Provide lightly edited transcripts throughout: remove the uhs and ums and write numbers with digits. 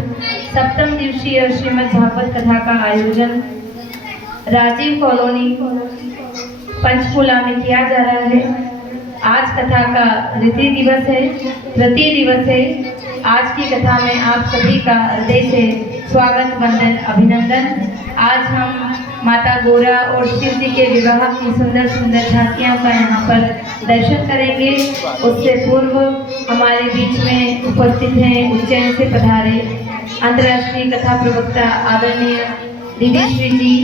सप्तम दिवसीय श्रीमद् भागवत कथा का आयोजन राजीव कॉलोनी पंचकूला में किया जा रहा है। आज कथा का तृतीय दिवस है। आज की कथा में आप सभी का हृदय से स्वागत, वंदन, अभिनंदन। आज हम माता गोरा और शिव जी के विवाह की सुंदर सुंदर झांकियों का यहाँ पर दर्शन करेंगे। उससे पूर्व हमारे बीच में उपस्थित हैं उज्जैन से पधारे अंतर्राष्ट्रीय कथा प्रवक्ता आदरणीय दिनेश्वरी जी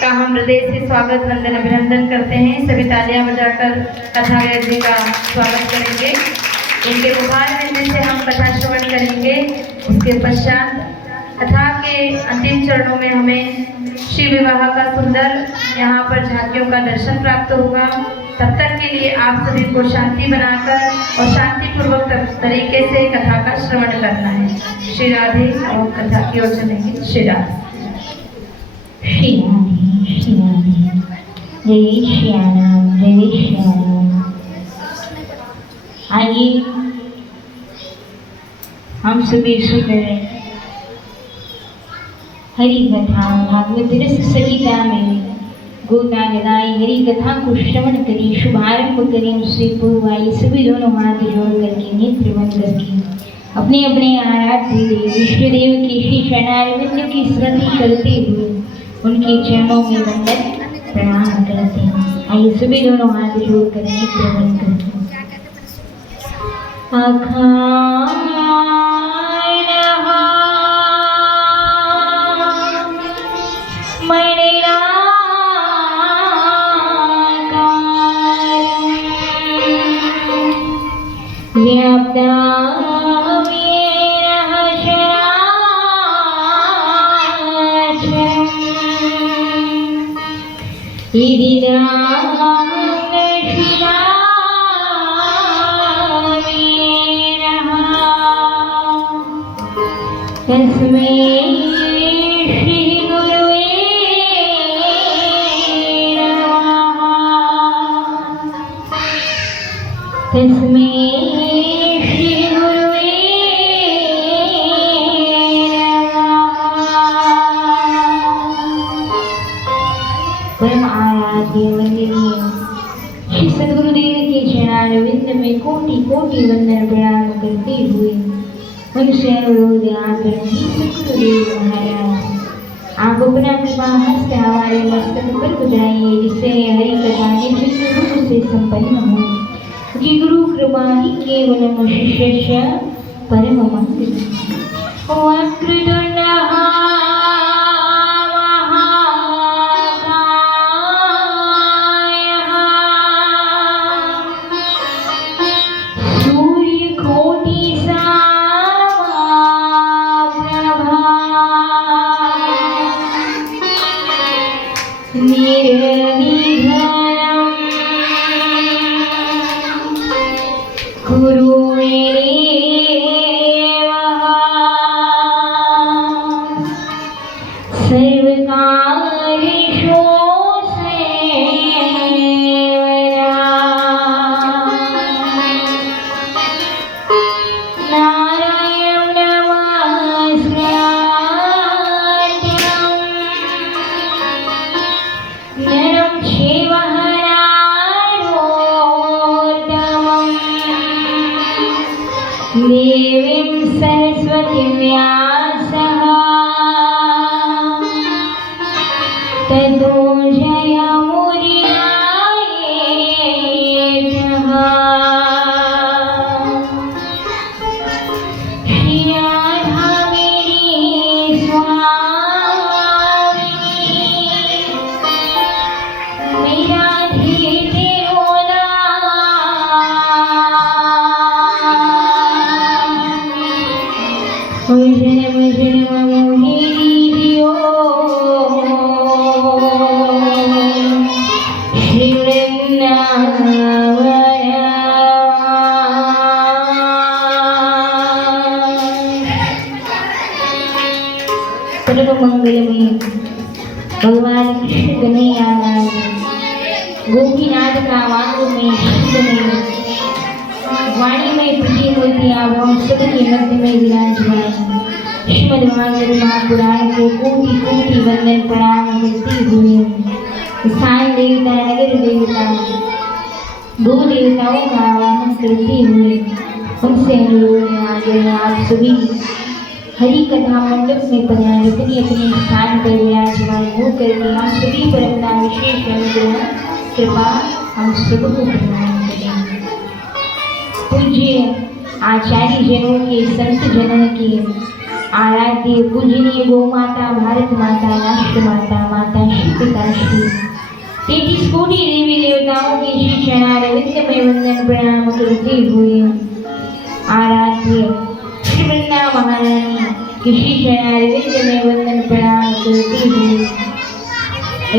का हम हृदय से स्वागत, वंदन, अभिनंदन करते हैं। सभी तालियां बजाकर कथा जी का स्वागत करेंगे। इनके उपहार देने से हम कथा श्रवण करेंगे। उसके पश्चात कथा के अंतिम चरणों में हमें शिव विवाह का सुंदर यहाँ पर झांकियों का दर्शन प्राप्त होगा। तब तक के लिए आप सभी को शांति बनाकर और शांतिपूर्वक तरीके से कथा का श्रवण करना है। श्री राधे। और कथा की ओर चलेंगे। श्री राधे। श्री राधे, श्री राधे। जय श्री राम, जय श्री राम। आइए हम सभी सुन रहे हरि कथा भागवत रस सरिता में गोता लगाई हरि कथा को श्रवण करें, शुभारंभ करें। उससे पूर्व आइए सभी दोनों हाथ जोड़ करके नेत्र बंद करके अपने अपने आराध्य देव विष्णु देव के श्री चरणारविंद की स्मृति करते हुए उनके चरणों में वंदन प्रणाम करते हैं। आइए सभी दोनों हाथ जोड़ कर नेत्र बंद करके परम आराध्य वंदनीय श्री सद्गुरुदेव के चरणारविंद में कोटि कोटि वंदन प्रणाम करते हुए उनसे अनुरोध आदरणीय सद्गुरुदेव महाराज आप अपना कृपा हस्त हमारे मस्तक पर गुजराइए, जिससे हरि कथा निश्चित रूप से संपन्न हो। कि गुरु कृपा ही केवलम शिष्य परम मंगल। वक्रतुंड मंगलमय भगवान कृष्ण कन्हैया गोपीनाथ का वांग में वाणी में प्रति मूर्ति आप हम सबके मध्य में विराजमान श्रीमद् भागवत महापुराण को कोटि कोटि वंदन प्रणाम करती हुई स्थान देवता नगर देवता दो देवताओं का आवाहन करते हुए उनसे अनुरोध है आगे आप सभी हरि कथा मंडप में पधारे अपने अपने स्थान पर विराजमान होकर के हम सभी पर अपना विशेष अनुग्रह कृपा हम सबको प्रदान करें। पूज्य आचार्य जनों के संत जनों के आराध्य पूजनीय गौ माता भारत माता राष्ट्र माता माता श्री पिता श्री 33 कोटि देवी देवताओं के श्री चरणारविंद में वंदन प्रणाम करते हुए आराध्य श्री वृंदा महारानी के श्री चरणारविंद में वंदन प्रणाम करते हुए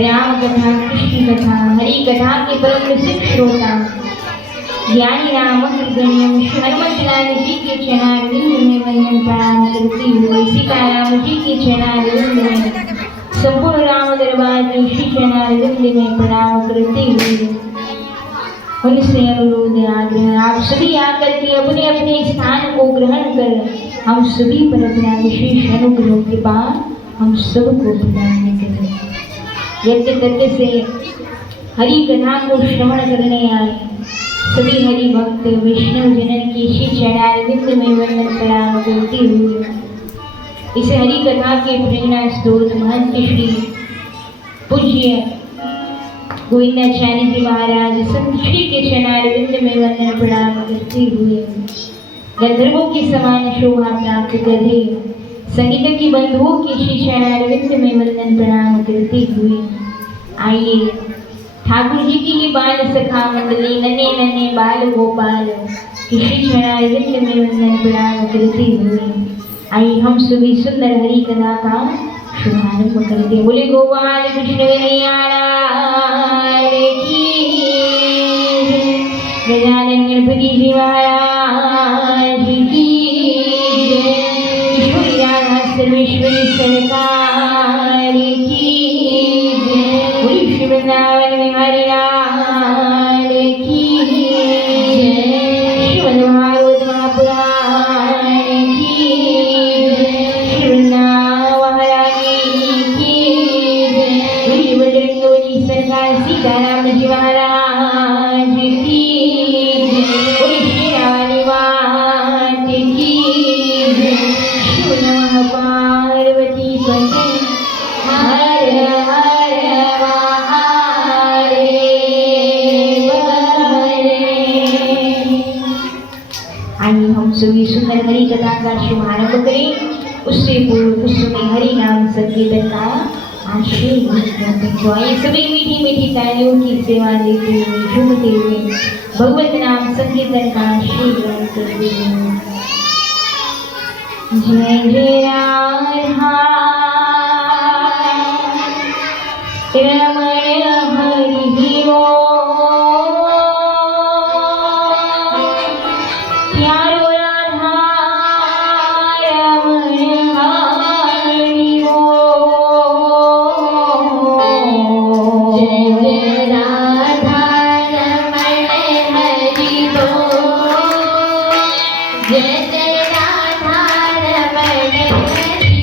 राम कथा कृष्ण कथा हरि कथा के परम रसिक श्रोता ज्ञानी राम गण्यम श्री हनुमत लाल जी के चरणारविंद में वंदन प्रणाम करते हुए सीताराम जी के चरणारविंद में संपूर्ण राम दरबार के श्री चरणारविंद में प्रणाम करते हुए उनसे अनुरोध आग्रह आप सभी आकर के अपने अपने स्थान को ग्रहण कर हम सभी पर अपना विशेष अनुग्रह कृपा हम सबको प्रदान करें। यज्ञ करके से हरि कथा को श्रवण करने आए सभी हरि भक्त वैष्णव जनन की श्री चरणारविंद में वंदन प्रणाम करते हुए इस हरि कथा के प्रेरणा स्रोत महंत श्री पूज्य गोविंदाचार्य जी महाराज संत श्री के चरणारविंद में वंदन प्रणाम करते हुए गंधर्वों की समान शोभा प्राप्त करे संगीत की बंधुओं के श्री चरणारविंद में वंदन प्रणाम करते हुए आइए ठाकुर जी की बाल सखा मंडली नन्हे नन्हे बाल गोपाल के श्री चरणारविंद में वंदन प्रणाम करते हुए आइए हम सभी सुंदर हरि कथा का शुभारंभ करते बोले गोपाल कृष्ण गजानन गणपति जी महाराज की ईश्वरी राधा सर्वेश्वरी सरकार की बोले श्री वृंदावन बिहारी लाल की श्रीमद् भागवत महापुराण की श्री वृंदावन महारानी की बजरंगबली सरकार सीताराम जी महाराज की पार्वती पति हर हर महादेव आइए हम सभी सुंदर हरि कथा का शुभारंभ करें उससे पूर्व उस समय हरि नाम संकीर्तन का आशीर्वाद आइए सभी मीठी मीठी तालियों की सेवा देते हुए झूमते हुए भगवत नाम संकीर्तन का आशीर्वाद करते हुए जय जय राधा रमण हरि प्यारो राधा रमण हरि जय जय राधा रमण हरि जय जय राधा रमण हरि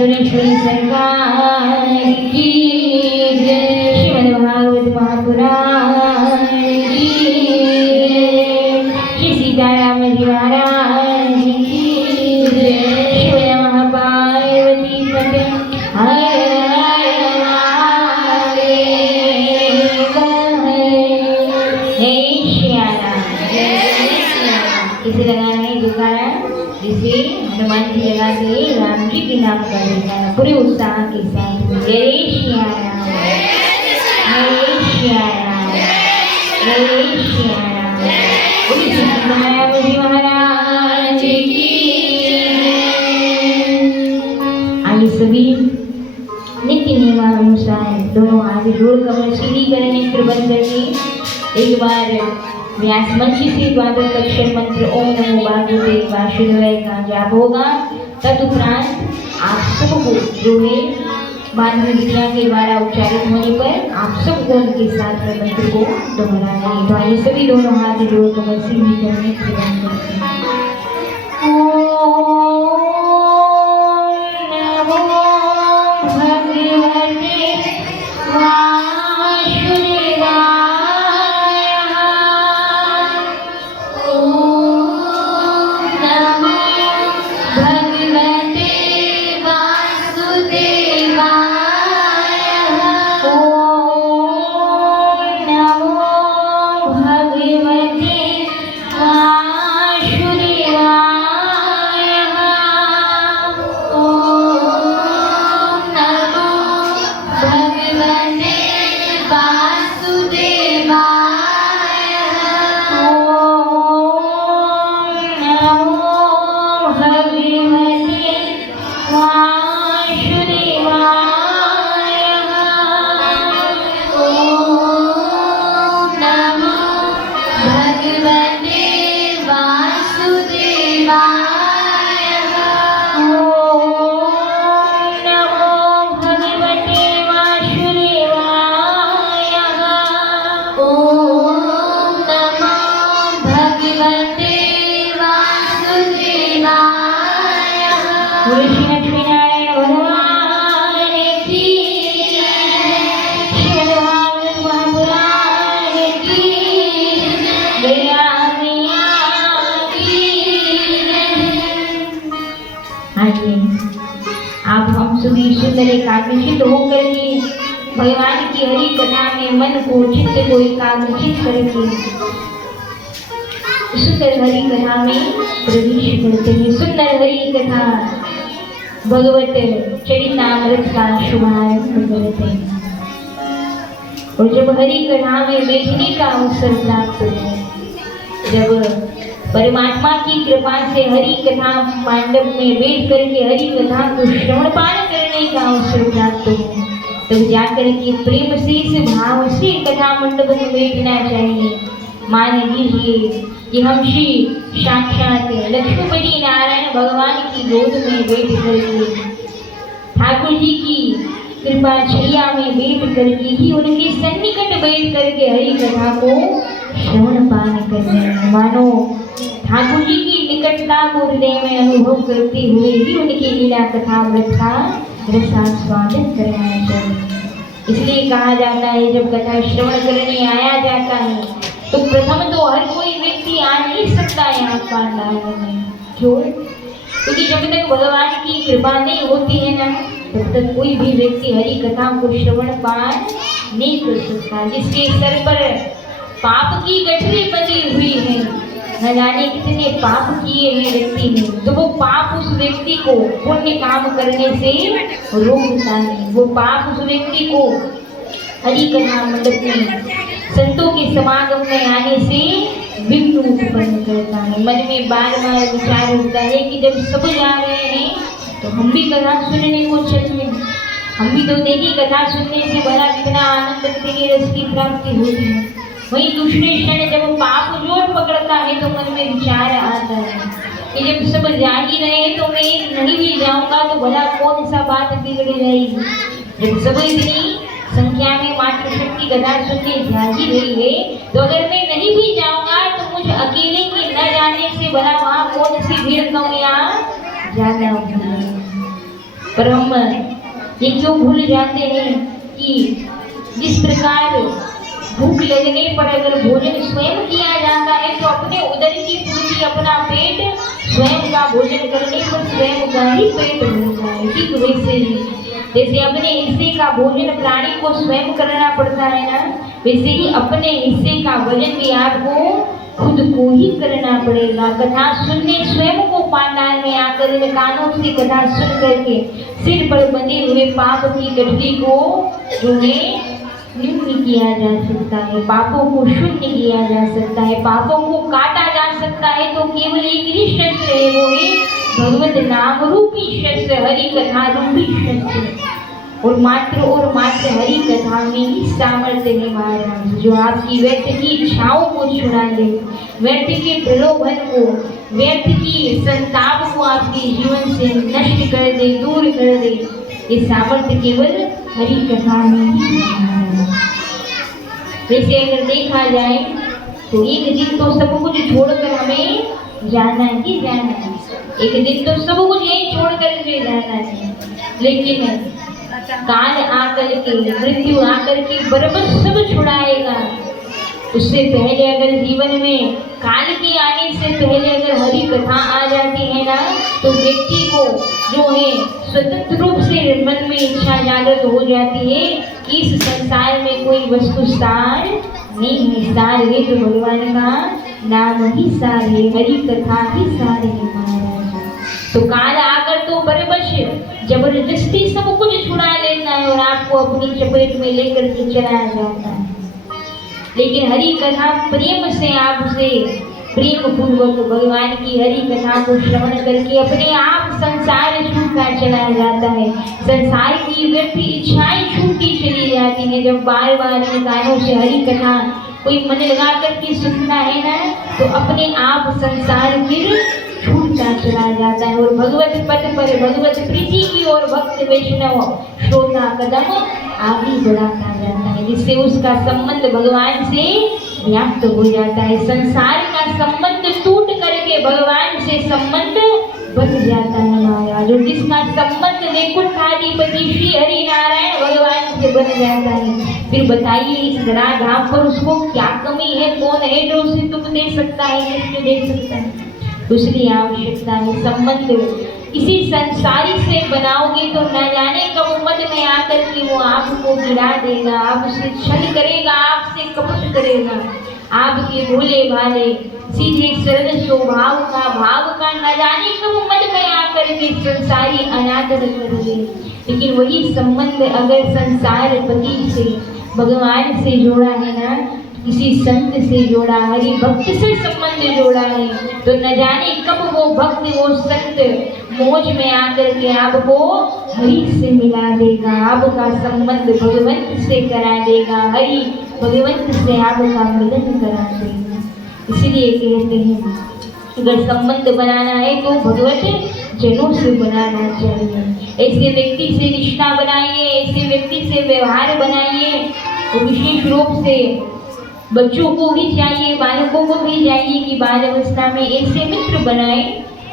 सुरेश्वरी सरकार की श्रीमद् भागवत महापुराण की श्री सीताराम जी महाराज की श्री महापार्वती पते हर हर महादेव हे श्याम। इसे लगाना है दुकान इसे हनुमान जी लगाते राम जी के नाम का लगाना पूरे उत्साह के साथ जय श्री राम जय श्री राम जय श्री राम। बोलिए सीताराम जी महाराज की। आइए सभी नित्य नियमानुसार दोनों हाथ जोड़ कमर सीधी करें, नेत्र बंद करके एक बार व्यास मंची से द्वादश अक्षर मंत्र ओम नमो भगवते वासुदेवाय का जाप होगा। तदुपरांत आप सबको जो है माधवी विद्या के द्वारा उच्चारित होने पर आप सबको उनके साथ में मंत्र को दोहराना है। तो आइए सभी दोनों हाथ जोड़कर वैसे ही करने की प्रदान करते हैं। आप हम सभी सुंदर एकाग्रचित होकर के भगवान की हरि कथा में मन को चित्त को एकाग्रचित करके सुंदर हरि कथा में प्रवेश करते हैं। सुंदर हरि कथा भगवत चरितामृत का शुभारंभ करते हैं। और जब हरि कथा में बैठने का अवसर प्राप्त हो, जब परमात्मा की कृपा से हरि कथा मंडप में बैठ करके हरि कथा को श्रवण पान करने का अवसर प्राप्त हो, तब जाकर के प्रेम से इस भाव से कथा मंडप में बैठना चाहिए। मान लीजिए कि हम श्री साक्षात लक्ष्मीपति नारायण भगवान की गोद में बैठ करके ठाकुर जी की कृपा छैया में बैठ करके ही उनके सन्निकट बैठ करके हरि कथा को श्रवण पान कर रहे हैं। मानो ठाकुर जी की निकटता को हृदय में अनुभव करते हुए ही उनकी लीला कथा व्रत का रसास्वादन करना चाहिए। इसलिए कहा जाता है जब कथा श्रवण करने आया जाता है तो प्रथम तो हर कोई व्यक्ति आ नहीं सकता यहाँ पांडालों में। क्यों? क्योंकि जब तक भगवान की कृपा नहीं होती है ना, तब तक कोई भी व्यक्ति हरि कथा को श्रवण पान नहीं कर सकता। जिसके सर पर पाप की गठरी बंधी हुई है, न जाने कितने पाप किए हैं व्यक्ति ने, तो वो पाप उस व्यक्ति को पुण्य काम करने से रोकता है। वो पाप उस व्यक्ति को हरि कथा मंडप में संतों के समागम में आने से विघ्न उत्पन्न करता है। मन में बार बार विचार होता है कि जब सब जा रहे हैं तो हम भी कथा सुनने को चले। हम भी तो देखिए कथा सुनने से बड़ा कितना आनंद के रस की प्राप्ति होती है। वहीं दूसरे क्षण जब पाप जोर पकड़ता है तो मन में विचार आता है कि जब सब जा ही रहे तो मैं नहीं भी जाऊंगा तो भला कौन सा बात बिगड़ जाएगी। जब सब इतनी संख्या में मातृशक्ति कथा सुनने जा ही रही है तो अगर मैं नहीं भी जाऊंगा तो मुझे अकेले के न जाने से भला वहाँ कौन सी भीड़ कम या ज्यादा होगी। पर हम ये क्यों भूल जाते हैं कि जिस प्रकार भूख लगने पर अगर भोजन स्वयं किया जाता है तो अपने उदर की पूर्ति अपना पेट स्वयं का भोजन करने पर स्वयं का ही पेट भरता है। ठीक वैसे ही जैसे अपने हिस्से का भोजन प्राणी को स्वयं करना पड़ता है ना, वैसे ही अपने हिस्से का भोजन भी आपको खुद को ही करना पड़ेगा। कथा सुनने स्वयं को पांडाल में आकर कानों से कथा सुन करके सिर पर बंधे हुए पाप की गठरी को जो है न्यून किया जा सकता है, पापों को शून्य किया जा सकता है, पापों को काटा जा सकता है। तो केवल एक ही शस्त्र है, वो है भगवत नाम रूपी शस्त्र, हरि कथा रूपी शस्त्र। और मात्र हरि कथा में ही सामर्थ्य है महाराज, जो आपकी व्यर्थ की इच्छाओं को छुड़ा दे, व्यर्थ के प्रलोभन को, व्यर्थ की संताप को आपके जीवन से नष्ट कर दे, दूर कर दे। ये सामर्थ्य केवल हरि कथा में ही है। वैसे अगर देखा जाए तो एक दिन तो सब कुछ छोड़कर हमें जाना ही जाना है, एक दिन तो सब कुछ यही छोड़कर के जाना है। लेकिन काल आकर के, मृत्यु आकर के बराबर सब छुड़ाएगा। उससे पहले अगर जीवन में काल के आने से पहले अगर हरि कथा आ जाती है ना, तो व्यक्ति को जो है स्वतंत्र रूप से मन में इच्छा जागृत हो जाती है कि इस संसार में कोई वस्तु सार नहीं है, सार है तो भगवान का नाम ही सार है, हरि कथा ही सार है महाराज। तो काल आकर तो बरबश जबरदस्ती सब कुछ छुड़ा लेता है और आपको अपनी चपेट में लेकर के चला जाता है। लेकिन हरि कथा प्रेम से आपसे प्रेम पूर्वक भगवान की हरि कथा को श्रवण करके अपने आप संसार छूटता चला जाता है, संसार की व्यर्थ इच्छाएं छूटती चली जाती है। जब बार बार इन कानों से हरि कथा कोई मन लगा करके सुनता है ना, तो अपने आप संसार फिर छूटता चला जाता है और भगवत पद पर, भगवत प्रीति की ओर भक्त वैष्णव श्रोता कदम आगे बढ़ाता जाता है, जिससे उसका संबंध भगवान से व्याप्त हो जाता है। संसार का संबंध टूट करके भगवान से संबंध बन जाता है महाराज, और जिसका संबंध वैकुंठाधिपति श्री हरि नारायण भगवान से बन जाता है, फिर बताइए इस धराधाम पर उसको क्या कमी है, कौन है जो उसे दुख दे सकता है, किसको दे सकता है। दूसरी आवश्यकता है संबंध किसी संसारी से बनाओगे तो न जाने कब मद में आकर के वो आपको गिरा देगा, आपसे छल करेगा, आपसे कपट करेगा, आपके भोले भाले सीधे सरल स्वभाव का, भाव का न जाने कब मद में आकर के संसारी अनादर करोगे। लेकिन वही संबंध अगर संसार पति से, भगवान से जोड़ा है ना, किसी संत से जोड़ा, हरि भक्त से संबंध जोड़ा है, तो न जाने कब वो भक्त, वो संत मौज में आकर के आपको हरि से मिला देगा, आपका संबंध भगवंत से करा देगा, हरि भगवंत से आपका मिलन करा देगा। इसीलिए कहते हैं अगर संबंध बनाना है तो भगवत जनों से बनाना चाहिए। ऐसे व्यक्ति से रिश्ता बनाइए, ऐसे व्यक्ति से व्यवहार बनाइए। और विशेष रूप से बच्चों को भी चाहिए, बालकों को भी चाहिए कि बाल अवस्था में ऐसे मित्र बनाए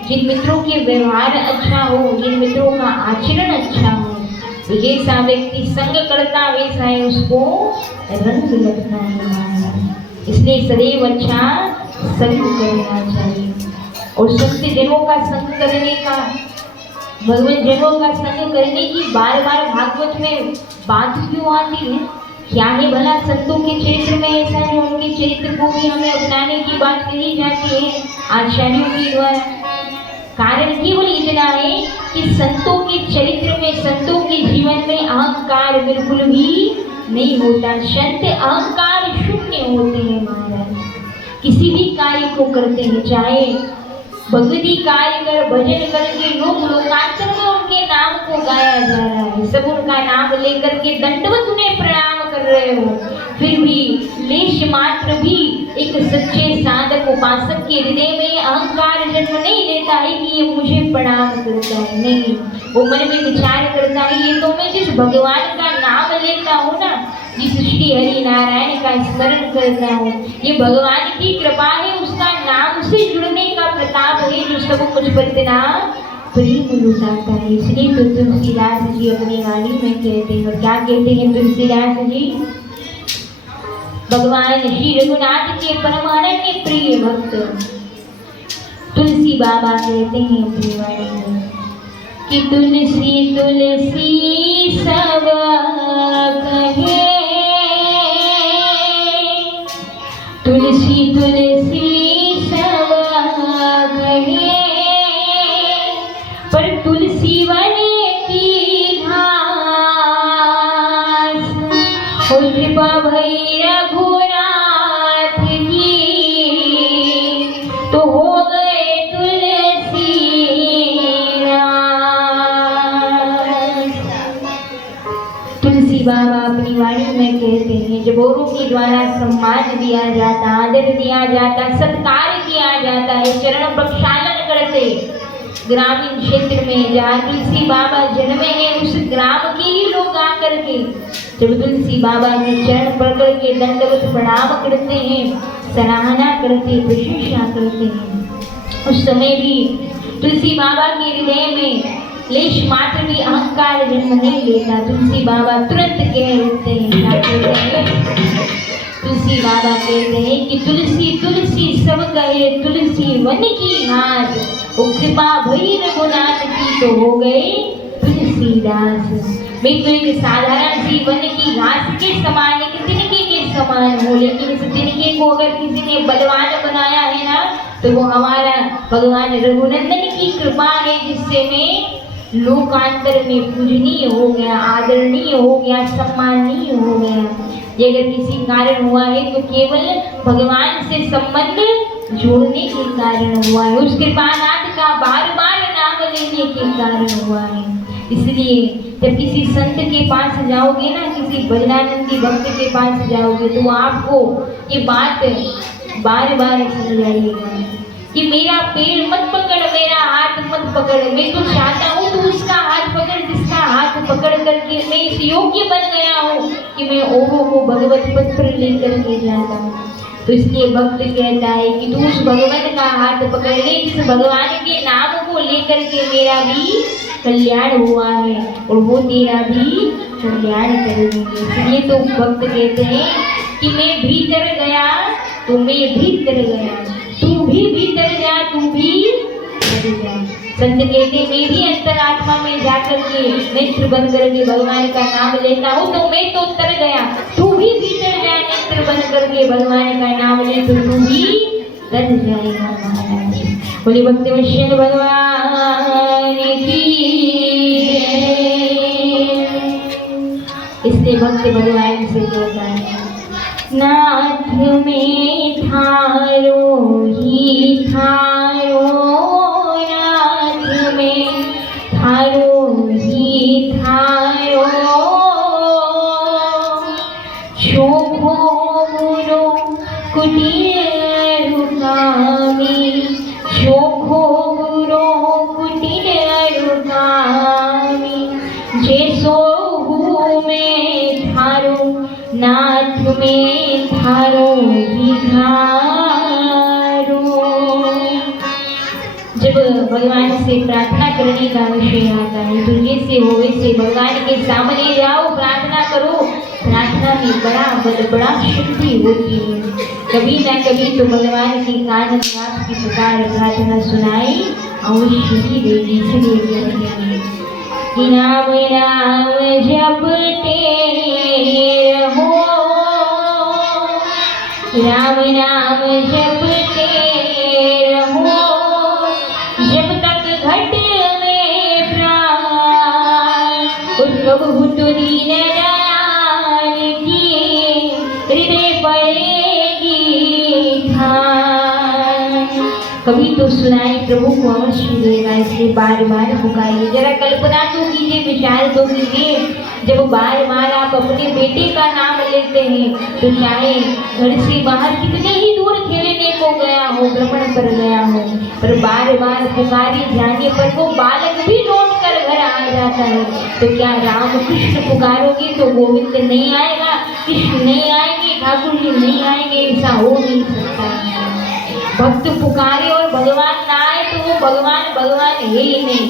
जिन मित्रों के व्यवहार अच्छा हो, जिन मित्रों का आचरण अच्छा हो। तो जैसा व्यक्ति संग करता वैसा ही उसको रंग लगता है। इसलिए सदैव अच्छा संग करना चाहिए। और संत जनों का संग करने का, भगवत जनों का संग करने की बार बार भागवत में बात क्यों आती है? क्या है भला संतों के चरित्र में ऐसा है उनके चरित्र को भी हमें अपनाने की बात कही जाती है आचार्यों के द्वारा? कारण केवल इतना है कि संतों के चरित्र में, संतों के जीवन में अहंकार बिल्कुल भी नहीं होता। संत अहंकार शून्य होते हैं महाराज। किसी भी कार्य को करते हैं, चाहे भगवती कार्य कर, भजन करके लोग लोकांतर में उनके नाम को गाया जा रहा है, सब उनका नाम लेकर के दंडवत उन्हें प्रणाम कर रहे हो, फिर भी लेश मात्र भी एक सच्चे साधक उपासक के हृदय में अहंकार जन्म नहीं लेता है कि ये मुझे प्रणाम करता है। नहीं, वो मन में विचार करता है ये तो मैं जिस भगवान का नाम लेता हूँ ना, जिस श्री हरि नारायण का स्मरण करता हूँ, ये भगवान की कृपा है, उसका नाम से जुड़ने का प्रताप है जो सब कुछ पर इतना प्रेम लुटाता है। इसलिए तो तुलसीदास जी अपनी वाणी में कहते हैं, और क्या कहते हैं तुलसीदास जी? भगवान श्री रघुनाथ के परमानंद प्रिय भक्त तुलसी बाबा कहते हैं अपनी वाणी में कि तुलसी तुलसी सब कहे, तुलसी तुलसी सब कहे, पर तुलसी वन की घास हो कृपा भई रघुनाथ की, तो हो गए तुलसी द्वारा सम्मान दिया जाता, आदर दिया जाता, सत्कार किया जाता है। चरण प्रक्षालन करते ग्रामीण क्षेत्र में जहाँ तुलसी बाबा जन्मे हैं उस ग्राम के ही लोग आकर के जब तुलसी बाबा के चरण पकड़ के दंडवत प्रणाम करते हैं, सराहना करते, प्रशंसा करते हैं, उस समय भी तुलसी बाबा के हृदय में लेश मात्र भी अहंकार जन्म नहीं लेता। तुलसी बाबा तुरंत कह उठते हैं, क्या कहते हैं? तुलसी बाबा कहते हैं कि तुलसी तुलसी सब कहे तुलसी वन की घाट, वो कृपा भई रघुनाथ की तो हो गए तुलसीदास। मैं तो एक साधारण सी वन की घास के समान, एक तिनके के समान हूँ, लेकिन इस तिनके को अगर किसी ने बलवान बनाया है ना तो वो हमारा भगवान रघुनंदन की कृपा है, जिससे मैं लोकांतर में पूजनीय हो गया, आदरणीय हो गया, सम्माननीय हो गया। ये अगर किसी कारण हुआ है तो केवल भगवान से संबंध जोड़ने के कारण हुआ है, उस कृपानाथ का बार बार नाम लेने के कारण हुआ है। इसलिए जब किसी संत के पास जाओगे ना, किसी भजनानंदी भक्त के पास जाओगे तो आपको ये बात बार बार समझाइएगा कि मेरा पैर मत पकड़, मेरा हाथ मत पकड़। मैं तो चाहता हूँ तो उसका हाथ पकड़ जिसका हाथ पकड़ करके मैं इस योग्य बन गया हूँ कि मैं औरों को भगवत पथ पर लेकर के जाता हूँ। तो इसलिए भक्त कहता है कि तू उस भगवत का हाथ पकड़ ले जिस भगवान के नाम को लेकर के मेरा भी कल्याण हुआ है और वो तेरा भी कल्याण करेंगे। इसलिए तो भक्त कहते हैं कि मैं भीतर गया तो मैं भीतर गया, तू भी भीतर जा, तू भी भीतर जा। संत कहते मैं भी अंतरात्मा में जाकर के नेत्र बंद करके भगवान का नाम लेता हूँ तो मैं तो तर गया, तू भी भीतर जा, नेत्र बंद करके भगवान का नाम ले तो तू भी तर जाएगा। महाराज बोले भक्त वैष्णव भगवान की। इसलिए भक्त भगवान से कहता है नाथ में थारो ही थारो, नाथ में थारो ही थारो, शोभो गुरो कुटीर रुकामी, शोभो गुरो कुटीर रुकामी, जैसो हूँ मैं थारो नाथ में थारो ही थारो। जब भगवान से प्रार्थना करने का विषय आता है तो जैसे हो वैसे भगवान के सामने जाओ, प्रार्थना करो। प्रार्थना में बड़ा बल, बड़ा शक्ति होती है। कभी ना कभी तो भगवान के कान में आपकी पुकार प्रार्थना सुनाई अवश्य ही देगी। इसलिए कि नाम नाम जपते रहो, राम नाम जपते रहो, जब तक घट में प्राण, और कबहू तो दीन दयाल की हृदय पड़ेगी ठान। कभी तो सुनाई प्रभु को अवश्य देगा, इसलिए बार बार पुकारिए। जरा कल्पना तो कीजिए, विचार तो कीजिए, जब बार बार आप अपने बेटे का नाम लेते हैं तो चाहे घर से बाहर कितने ही दूर खेलने को गया हो, भ्रमण पर गया हो, पर बार बार पुकारे जाने पर वो बालक भी लौट कर घर आ जाता है। तो क्या राम कृष्ण पुकारोगे तो गोविंद नहीं आएगा, कृष्ण नहीं आएंगे, ठाकुर जी नहीं आएंगे? ऐसा हो नहीं सकता। भक्त पुकारे और भगवान ना आए तो वो भगवान भगवान है ही नहीं।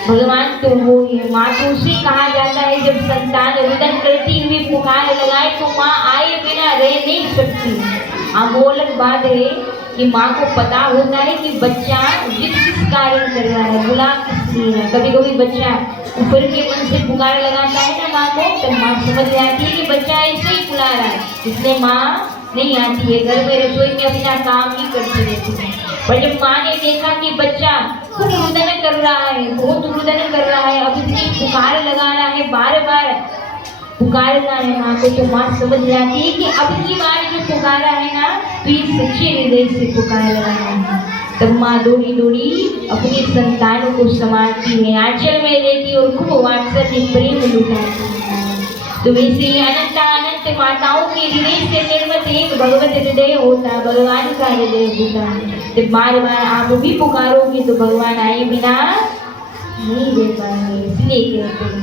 भगवान तो वो है। माँ तो उसे कहा जाता है जब संतान रुदन करती हुई पुकार लगाए तो माँ आए बिना रह नहीं सकती। अब वो अलग बात है कि माँ को पता होता है कि बच्चा जिद किस कारण कर रहा है, बुला किस लिए है। कभी कभी बच्चा ऊपर के मन से पुकार लगाता है ना माँ को, तो माँ समझ जाती है कि बच्चा ऐसे ही बुला रहा है, इसलिए माँ नहीं आती है। घर में रसोई में अपना काम ही करती रहती है। पर जब माँ ने देखा कि बच्चा खूब रुदन कर रहा है, बहुत रुदन कर रहा है, अब इतनी पुकार लगा रहा है, बार बार पुकारना है माँ को, तो माँ समझ जाती है कि अब की बार जो पुकारा है ना तो ये सच्चे हृदय से पुकार रहा है। तब माँ दौड़ी दौड़ी अपने संतानों को संभालती है, आंचल में लेती और खूब वात्सल्य प्रेम लुटाती है। तो वैसे अनंत अनंत माताओं के हृदय से निर्मित एक भगवत हृदय होता, भगवान का हृदय होता। जब बार बार आप भी पुकारोगे तो भगवान आए बिना नहीं दे पाएंगे। इसलिए कहते हैं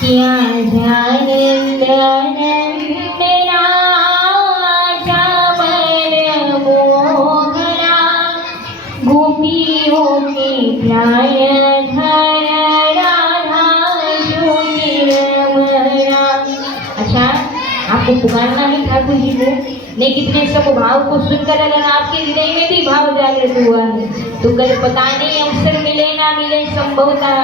कि आनंद आनंद राजा मन मोहना, गोपियों के प्यार धर राधा ज्योतिर्मया। अच्छा, आपको पुकारना है ठाकुर जी को, लेकिन इतने सब भाव को सुनकर अगर आपके हृदय में भी भाव जागृत हुआ है तो कल पता नहीं अवसर मिले ना मिले, संभवतः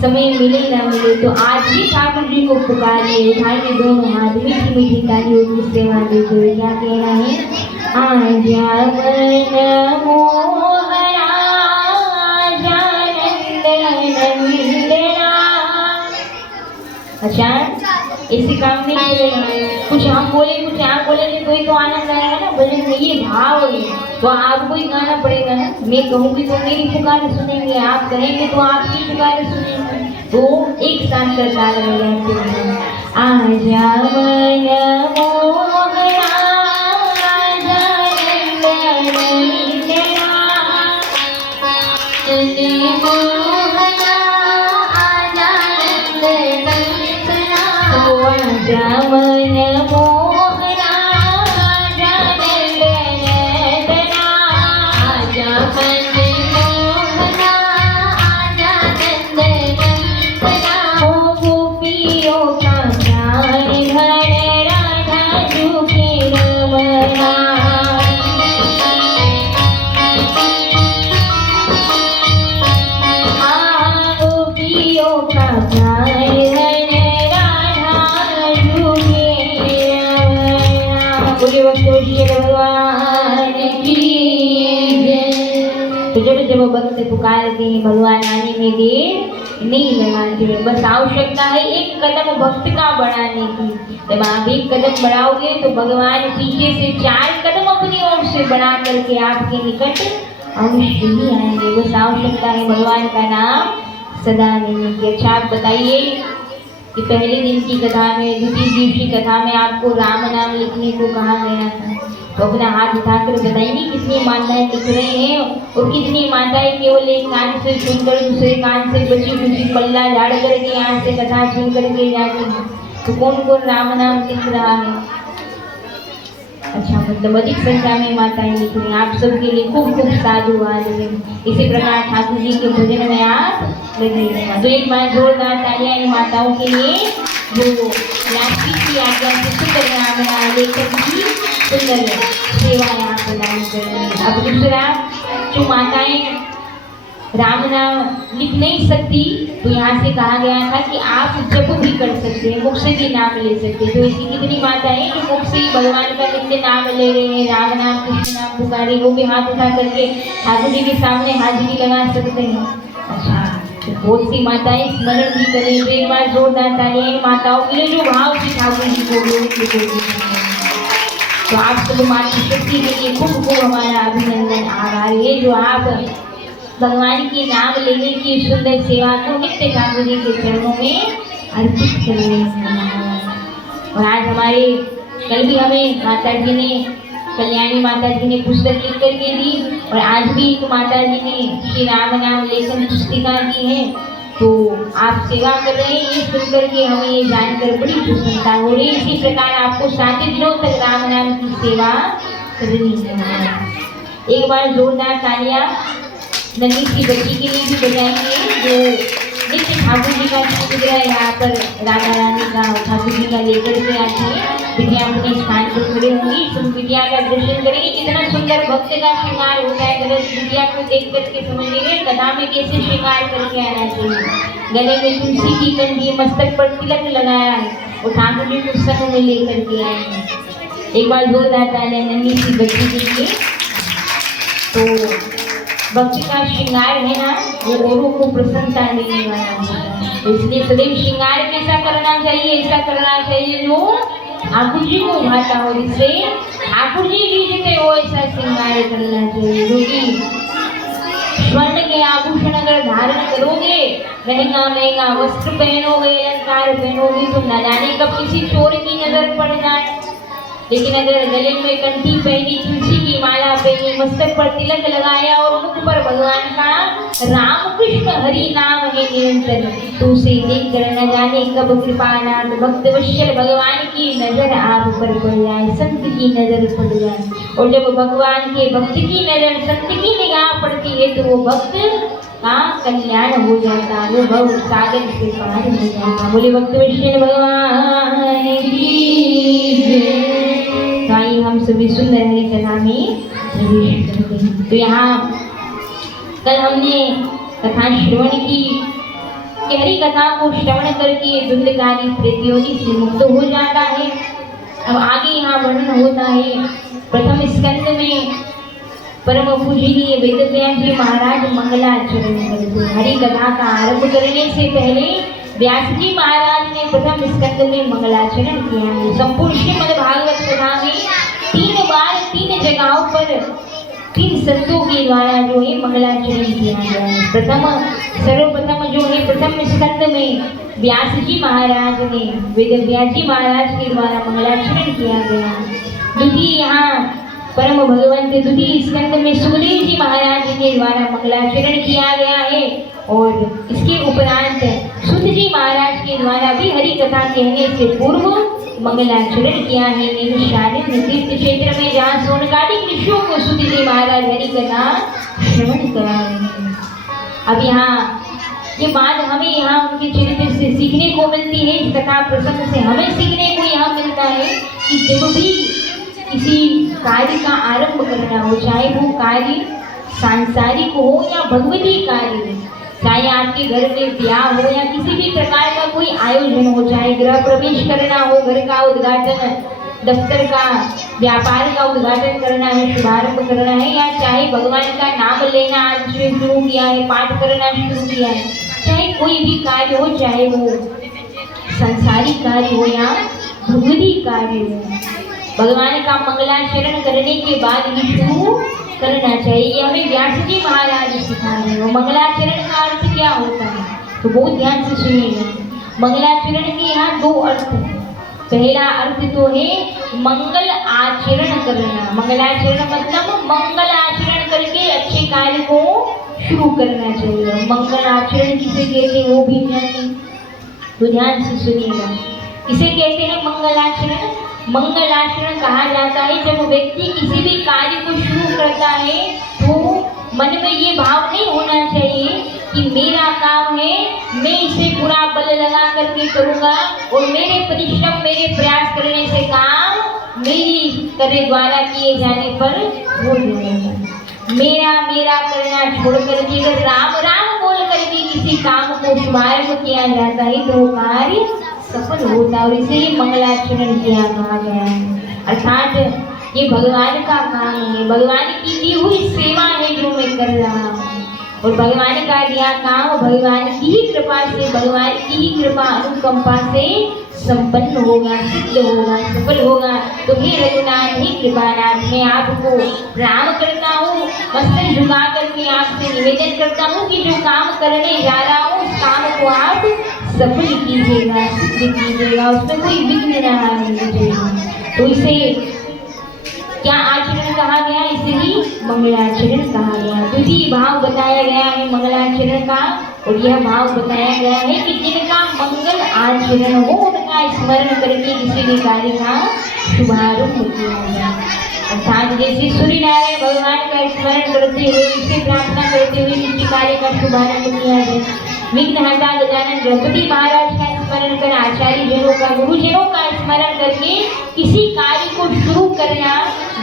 समय मिले ना मिले, तो आज ही ठाकुर जी को पुकारिए। उठाइए दोनों हाथ, मीठी मीठी तालियों की सेवा देते हुए क्या कहना है? आजा मन मोहना जानंद नंदना। अच्छा, इसी काम नहीं चलेगा, कुछ हम बोले कुछ आप बोलेंगे कोई तो आनंद आएगा ना। भजन में ये भाव है तो आपको ही गाना पड़ेगा ना। मैं कहूँगी तो मेरी पुकार सुनेंगे, आप कहेंगे तो आपकी पुकार सुनेंगे, तो एक साथ करता रहेगा। आजा मन मोहना जानंद नंदना, मन मोहना जानंद नंदना, आजा मन मोहना जानंद नंदना, ओ गोपियों का प्यार धर राधा ज्योतिर्मया। गोपियों का प्यार भगवान की जय। तो जब जब भक्त पुकारते हैं भगवान आने में देर नहीं लगाते। बस आवश्यकता है एक कदम भक्त का बढ़ाने की। जब आप एक कदम बढ़ाओगे तो भगवान पीछे से 4 कदम अपनी ओर से बढ़ा करके आपके निकट अवश्य ही आएंगे। बस आवश्यकता है भगवान का नाम सदा लेने की। अच्छा, आप बताइए कि पहले दिन की कथा में, द्वितीय दिवस की कथा में आपको राम नाम लिखने को कहा गया था, तो अपना हाथ उठाकर बताइए कितनी माताएं लिख रहे हैं और कितनी माताएं केवल एक कान से सुनकर दूसरे कान से बची खुशी पल्ला झाड़ करके यहाँ से कथा सुन करके जाती हैं। तो कौन कौन राम नाम लिख रहा है? अच्छा, मतलब अधिक संख्या में माताएं लिख रही हैं। आप सबके लिए खूब खूब साधुवाद है। इसी प्रकार ठाकुर जी के भजन में आप लगे। तो एक बार जोरदार तालियां इन माताओं के लिए जो यात्री की आज्ञा से सुंदर राम लेकर की सुंदर सेवा यहाँ प्रदान कर रही है। अब दूसरा, जो माताएं राम नाम लिख नहीं सकती तो यहाँ से कहा गया था कि आप जप भी कर सकते हैं, मुख से भी नाम ले सकते हैं। तो ऐसी कितनी माताएं जो मुख से भगवान का नित्य नाम ले रहे हैं, राम नाम कृष्ण नाम पुकारे, वो भी हाथ उठा करके ठाकुर जी के सामने हाजिरी लगा सकते हैं। अच्छा, तो बहुत सी माताएं स्मरण भी करें। तो एक बार जोरदार तालियां माताओं के लिए जो भाव से ठाकुर जी को। तो आप सब मातृशक्ति के लिए खूब खूब हमारा अभिनंदन, आभार है जो आप भगवान के नाम लेने की सुंदर सेवा को नित्य ठाकुर जी के चरणों में अर्पित कर रहे हैं। और आज हमारे कल भी हमें माता जी ने, कल्याणी माता जी ने पुस्तक लिख करके दी, और आज भी एक माता जी ने श्री राम नाम लेखन पुस्तिका दी है। तो आप सेवा कर रहे हैं, ये सुन करके हमें ये जानकर बड़ी प्रसन्नता हो रही है। इसी प्रकार आपको 7 दिनों तक राम नाम की सेवा करनी है। एक बार जोरदार तालियां नन्ही सी बच्ची के लिए भी बजाएंगे जो नित्य ठाकुर जी का विग्रह यहाँ पर राधा रानी का ठाकुर जी का लेकर के आती है। विद्या अपने स्थान पर खड़े होंगी, तुम विद्या का दर्शन करेंगे। कितना सुंदर भक्त का श्रृंगार होता है। गलत विद्या को देख करके समझेंगे कथा में कैसे श्रृंगार करके आना चाहिए। गले में तुलसी की कंठी, मस्तक पर तिलक लगाया है और ठाकुर जी को संग में लेकर के आए हैं। एक बार जोरदार तालियां नन्ही सी बच्ची के लिए। तो भक्ति का श्रृंगार है ना, वो औरों को प्रसन्नता देने वाला होता है। तो इसलिए सदैव श्रृंगार कैसा करना चाहिए? ऐसा करना चाहिए जो ठाकुर जी को भाता हो, जिससे ठाकुर जी रीझते हो ऐसा श्रृंगार करना चाहिए। जो कि स्वर्ण के आभूषण अगर धारण करोगे, महंगा महंगा वस्त्र पहनोगे, अलंकार पहनोगे, तो न जाने कब किसी चोर की नजर पड़ जाए। लेकिन अगर गले में कंठी पहनी, तुलसी की माला पहनी, मस्तक पर तिलक लगाया और मुख पर भगवान का राम कृष्ण हरि नाम है निरंतर, तो उसे देखकर न जाने कब कृपानाथ भक्त वत्सल भगवान की नजर आप पर पड़ जाए, संत की नजर पड़ जाए। और जब भगवान के भक्त की नजर, संत की निगाह पड़ती है, तो वो भक्त का कल्याण हो जाता है, वो भव सागर से पार हो जाता। बोले भक्त वत्सल भगवान की जय। तो आइए हम सभी सुंदर हरि कथा में प्रवेश करते हैं। तो यहाँ कल हमने कथा श्रवण की कि हरि कथा को श्रवण करके धुंधकारी प्रेतयोनि से मुक्त हो जाता है। अब आगे यहाँ वर्णन होता है। प्रथम स्कंद में परम पूजनीय वेदव्यास जी महाराज मंगलाचरण करते हैं। हरि कथा का आरंभ करने से पहले व्यास जी महाराज ने प्रथम स्कंद में मंगलाचरण किया है। संपूर्ण श्रीमद् भागवत कथा में 3 बार 3 जगहों पर 3 संतों के द्वारा जो है मंगलाचरण किया गया है। सर्वप्रथम जो है प्रथम स्कंद में व्यास जी महाराज ने, वेदव्यास जी महाराज के द्वारा मंगलाचरण किया गया। द्वितीय यहाँ परम भगवंत द्वितीय स्कंद में सुखदेव जी महाराज के द्वारा मंगलाचरण किया गया है। और इसके उपरांत सुत जी महाराज के द्वारा भी हरि कथा कहने से पूर्व मंगलाचरण किया है। नैमिषारण्य तीर्थ क्षेत्र में जहाँ सोनकादिक ऋषियों को सुत जी महाराज हरि कथा श्रवण करा रहे हैं। अब यहाँ ये बात हमें यहाँ उनके चरित्र से सीखने को मिलती है। इस कथा प्रसंग से हमें सीखने को यहाँ मिलता है कि जब भी किसी कार्य का आरंभ करना हो, चाहे वो कार्य सांसारिक हो या भगवती कार्य, चाहे आपके घर में ब्याह हो या किसी भी प्रकार का कोई आयोजन हो, चाहे गृह प्रवेश करना हो, घर का उद्घाटन, दफ्तर का, व्यापार का उद्घाटन करना है, शुभारंभ करना है, या चाहे भगवान का नाम लेना आज से शुरू किया है, पाठ करना शुरू किया है, चाहे कोई भी कार्य हो, चाहे वो संसारिक कार्य हो या भगवती कार्य हो, भगवान का मंगलाचरण करने के बाद ही शुरू करना चाहिए। हमें व्यास जी महाराज सिखा रहे हैं। मंगलाचरण का अर्थ क्या होता है, तो बहुत ध्यान से सुनिएगा। मंगलाचरण के यहाँ 2 अर्थ हैं। पहला अर्थ तो है मंगल आचरण करना। मंगलाचरण मतलब मंगल आचरण करके अच्छे कार्य को शुरू करना चाहिए। मंगल आचरण किसे कहते हैं वो भी जानिए, तो ध्यान से सुनिएगा। इसे कहते हैं मंगलाचरण। मंगलाचरण कहा जाता है जब व्यक्ति किसी भी कार्य को शुरू करता है तो मन में ये भाव नहीं होना चाहिए कि मेरा काम है, मैं इसे पूरा बल लगा करके करूँगा और मेरे परिश्रम, मेरे प्रयास करने से काम मेरी करे द्वारा किए जाने पर हो जाएगा। मेरा करना छोड़ करके अगर राम राम बोल करके किसी काम को शुभारंभ किया जाता है तो कार्य सफल होता है। और इसे ही मंगलाचरण किया कहा गया है। अर्थात ये भगवान का काम है, भगवान की दी हुई सेवा है जो मैं कर रहा हूँ, और भगवान का दिया काम भगवान की ही कृपा से, भगवान की ही कृपा अनुकंपा से संपन्न होगा, सिद्ध होगा, सफल होगा। तो हे रघुनाथ, हे कृपानाथ, मैं आपको प्रणाम करता हूँ, मस्तक झुका करके आपसे निवेदन करता हूँ कि जो काम करने जा रहा हूँ उस काम को आप सफल कीजिएगा, सिद्ध कीजिएगा, उसमें कोई विघ्न न आने दीजिएगा। तो इसे क्या आचरण कहा गया, इसे ही मंगलाचरण कहा गया। द्वितीय भाव बताया गया है मंगलाचरण का, और यह भाव बताया गया है कि जिनका मंगल आचरण हो उनका स्मरण करके किसी भी कार्य का शुभारंभ किया जाए। अर्थात जैसे सूर्य नारायण भगवान का स्मरण करते हुए, इससे प्रार्थना करते हुए किसी कार्य का शुभारंभ किया जाए। विघ्नहर्ता गजानन गणपति महाराज का स्मरण कर, आचार्य जनों का, गुरुजनों का स्मरण करके किसी कार्य को शुरू करना,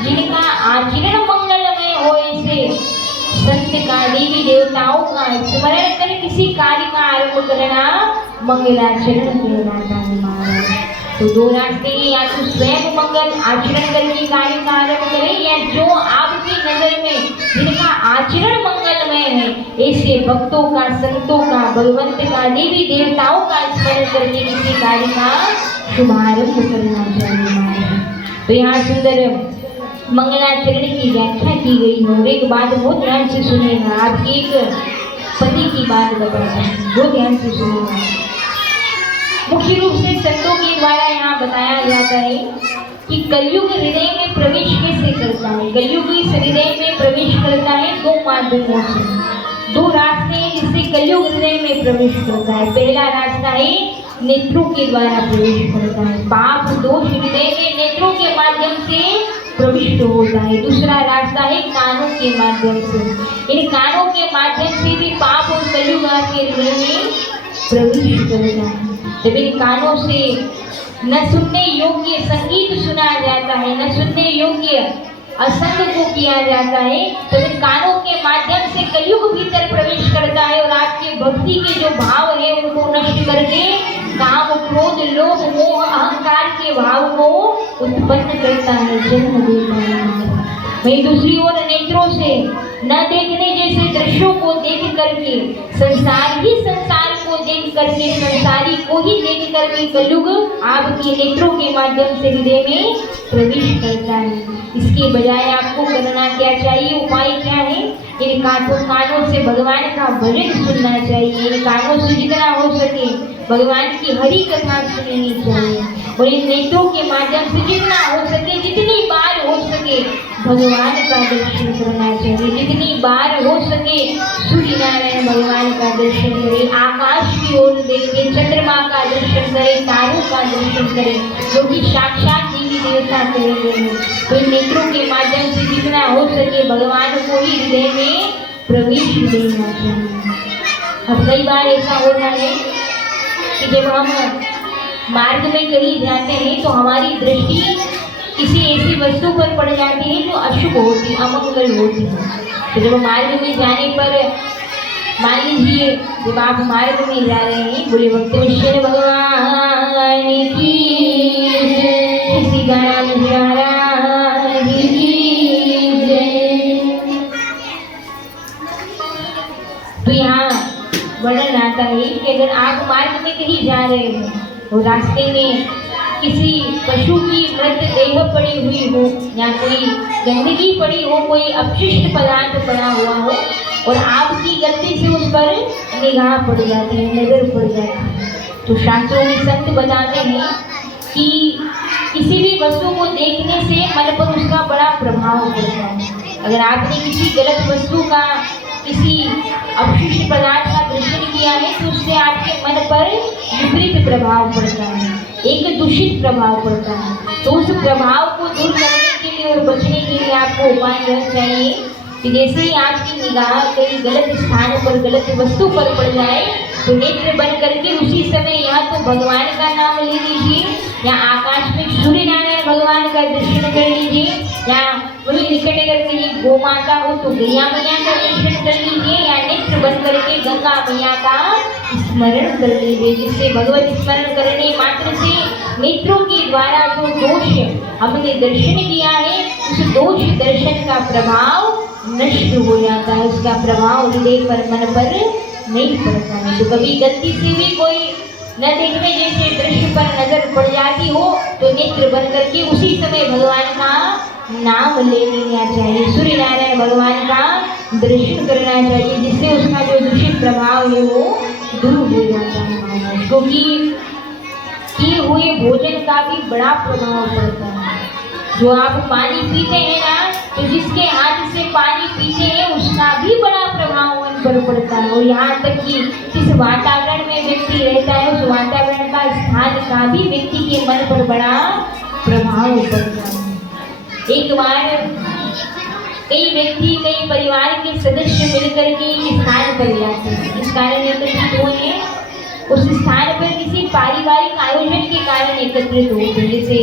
जिनका आचरण मंगलमय हो, ऐसे संत का, देवी देवताओं का स्मरण कर किसी कार्य का आरंभ करना मंगलाचरण कहलाता है महाराज। तो 2 रास्ते हैं, या तो स्वयं मंगल आचरण करके कार्य का आरंभ करें, या जो आपकी नजर में जिनका आचरण मंगलमय है ऐसे भक्तों का, संतों का, भगवंत का, देवी देवताओं का स्मरण करके किसी कार्य का शुभारंभ करना चाहिए महाराज। तो यहाँ सुंदर मंगलाचरण की व्याख्या की गई है। और एक बात बहुत ध्यान से सुनिएगा, आप एक पति की बात बताता है, वो ध्यान से सुनिएगा। मुख्य रूप से संतों के द्वारा यहाँ बताया जाता है कि कलयुग हृदय में प्रवेश कैसे करता है। कलयुग इस हृदय में प्रवेश करता है दो माध्यमों से, दो रास्ते हैं जिससे कलयुग हृदय में प्रवेश करता है। पहला रास्ता है नेत्रों के द्वारा प्रवेश करता है, पाप दोष हृदय में नेत्रों के माध्यम से प्रविष्ट होता है। दूसरा रास्ता है कानों के माध्यम से, इन कानों के माध्यम से भी पाप और कलयुग आपके हृदय में प्रवेश करता है। जब इन कानों से न सुनने योग्य संगीत सुना जाता है, न सुनने योग्य असंग को किया जाता है, तो इन कानों के माध्यम से कलयुग भीतर प्रवेश करता है और आपके भक्ति के जो भाव है उनको नष्ट करके काम क्रोध लोभ मोह अहंकार के भाव को उत्पन्न करता है, जन्म देता है। वहीं दूसरी ओर नेत्रों से न देखने जैसे दृश्यों को देख करके, संसार ही संसार को देख करके, संसारी को ही देख करके कलयुग आपके नेत्रों के माध्यम से हृदय में प्रवेश करता है। इसके बजाय आपको करना क्या चाहिए, उपाय क्या है? इन कानों से भगवान का भजन सुनना चाहिए, इन कानों से जितना हो सके भगवान की हरि कथा सुननी चाहिए और इन नेत्रों के माध्यम से जितना हो सके, जितनी बार हो सके भगवान का दर्शन करना चाहिए। जितनी बार हो सके सूर्य नारायण भगवान का दर्शन करें, आकाश की ओर देखें, चंद्रमा का दर्शन करें, तारों का दर्शन करें, जो कि साक्षात देवी देवता करेंगे। तो इन नेत्रों के माध्यम से जितना हो सके भगवान को ही हृदय में प्रवेश देना चाहिए। अब कई बार ऐसा होता है कि जब हम मार्ग में कहीं जाते हैं तो हमारी दृष्टि किसी ऐसी वस्तु पर पड़ जाती है जो अशुभ होती, अमंगल होती है। तो जब मार्ग में जाने पर मान लीजिए जब आप मार्ग में जा रहे हैं, बोले भक्तेश्वर भगवान की किसी का नाम तो यहाँ वर्णन आता है कि अगर आप मार्ग में कहीं जा रहे हो और रास्ते में किसी पशु की मृत देह पड़ी हुई हो या कोई गंदगी पड़ी हो, कोई अपशिष्ट पदार्थ पड़ा हुआ हो और आपकी गलती से उस पर निगाह पड़ जाती है, नजर पड़ जाती है, तो शास्त्रों में संत बताते हैं कि किसी भी वस्तु को देखने से मन पर उसका बड़ा प्रभाव पड़ता है। अगर आपने किसी गलत वस्तु का, किसी अपशिष्ट पदार्थ का दर्शन किया है तो उससे आपके मन पर विपरीत प्रभाव पड़ता है, एक दूषित प्रभाव पड़ता है। तो उस प्रभाव को दूर करने के लिए और बचने के लिए आपको उपाय करना चाहिए कि जैसे ही आपकी निगाह कहीं गलत स्थान पर, गलत वस्तु पर पड़ जाए तो नेत्र बंद करके उसी समय या तो भगवान का नाम ले लीजिए या आकाश में सूर्य नारायण भगवान का दर्शन कर लीजिए या वही निकट अगर कहीं गौ माता हो तो गैया मैया का दर्शन कर लीजिए या नेत्र बंद करके गंगा मैया का स्मरण कर लीजिए, जिससे भगवत स्मरण करने मात्र से नेत्रों के द्वारा जो दोष हमने दर्शन किया है उस दोष दर्शन का प्रभाव नष्ट हो जाता है, उसका प्रभाव हृदय पर, मन पर नहीं पड़ता है। तो कभी गलती से भी कोई न देखने जैसे दृश्य पर नजर पड़ जाती हो तो नेत्र बंद करके उसी समय भगवान का नाम ले लेना चाहिए, सूर्य नारायण भगवान का दर्शन करना चाहिए, जिससे उसका जो दूषित प्रभाव है वो दूर हो जाता है। क्योंकि किए हुए भोजन का भी बड़ा प्रभाव पड़ता है। जो आप पानी पीते हैं ना, तो जिसके हाथ से पानी पीते हैं उसका भी बड़ा प्रभाव मन पर पड़ता है। और यहाँ तक कि जिस वातावरण में व्यक्ति रहता है उस वातावरण का, स्थान का भी व्यक्ति के मन पर बड़ा प्रभाव पड़ता है। एक बार कई व्यक्ति, कई परिवार के सदस्य मिलकर के एक स्थान पर जाते हैं, इस कारण एकत्रित हुए उस स्थान पर किसी पारिवारिक आयोजन के कारण एकत्रित होते हैं। जैसे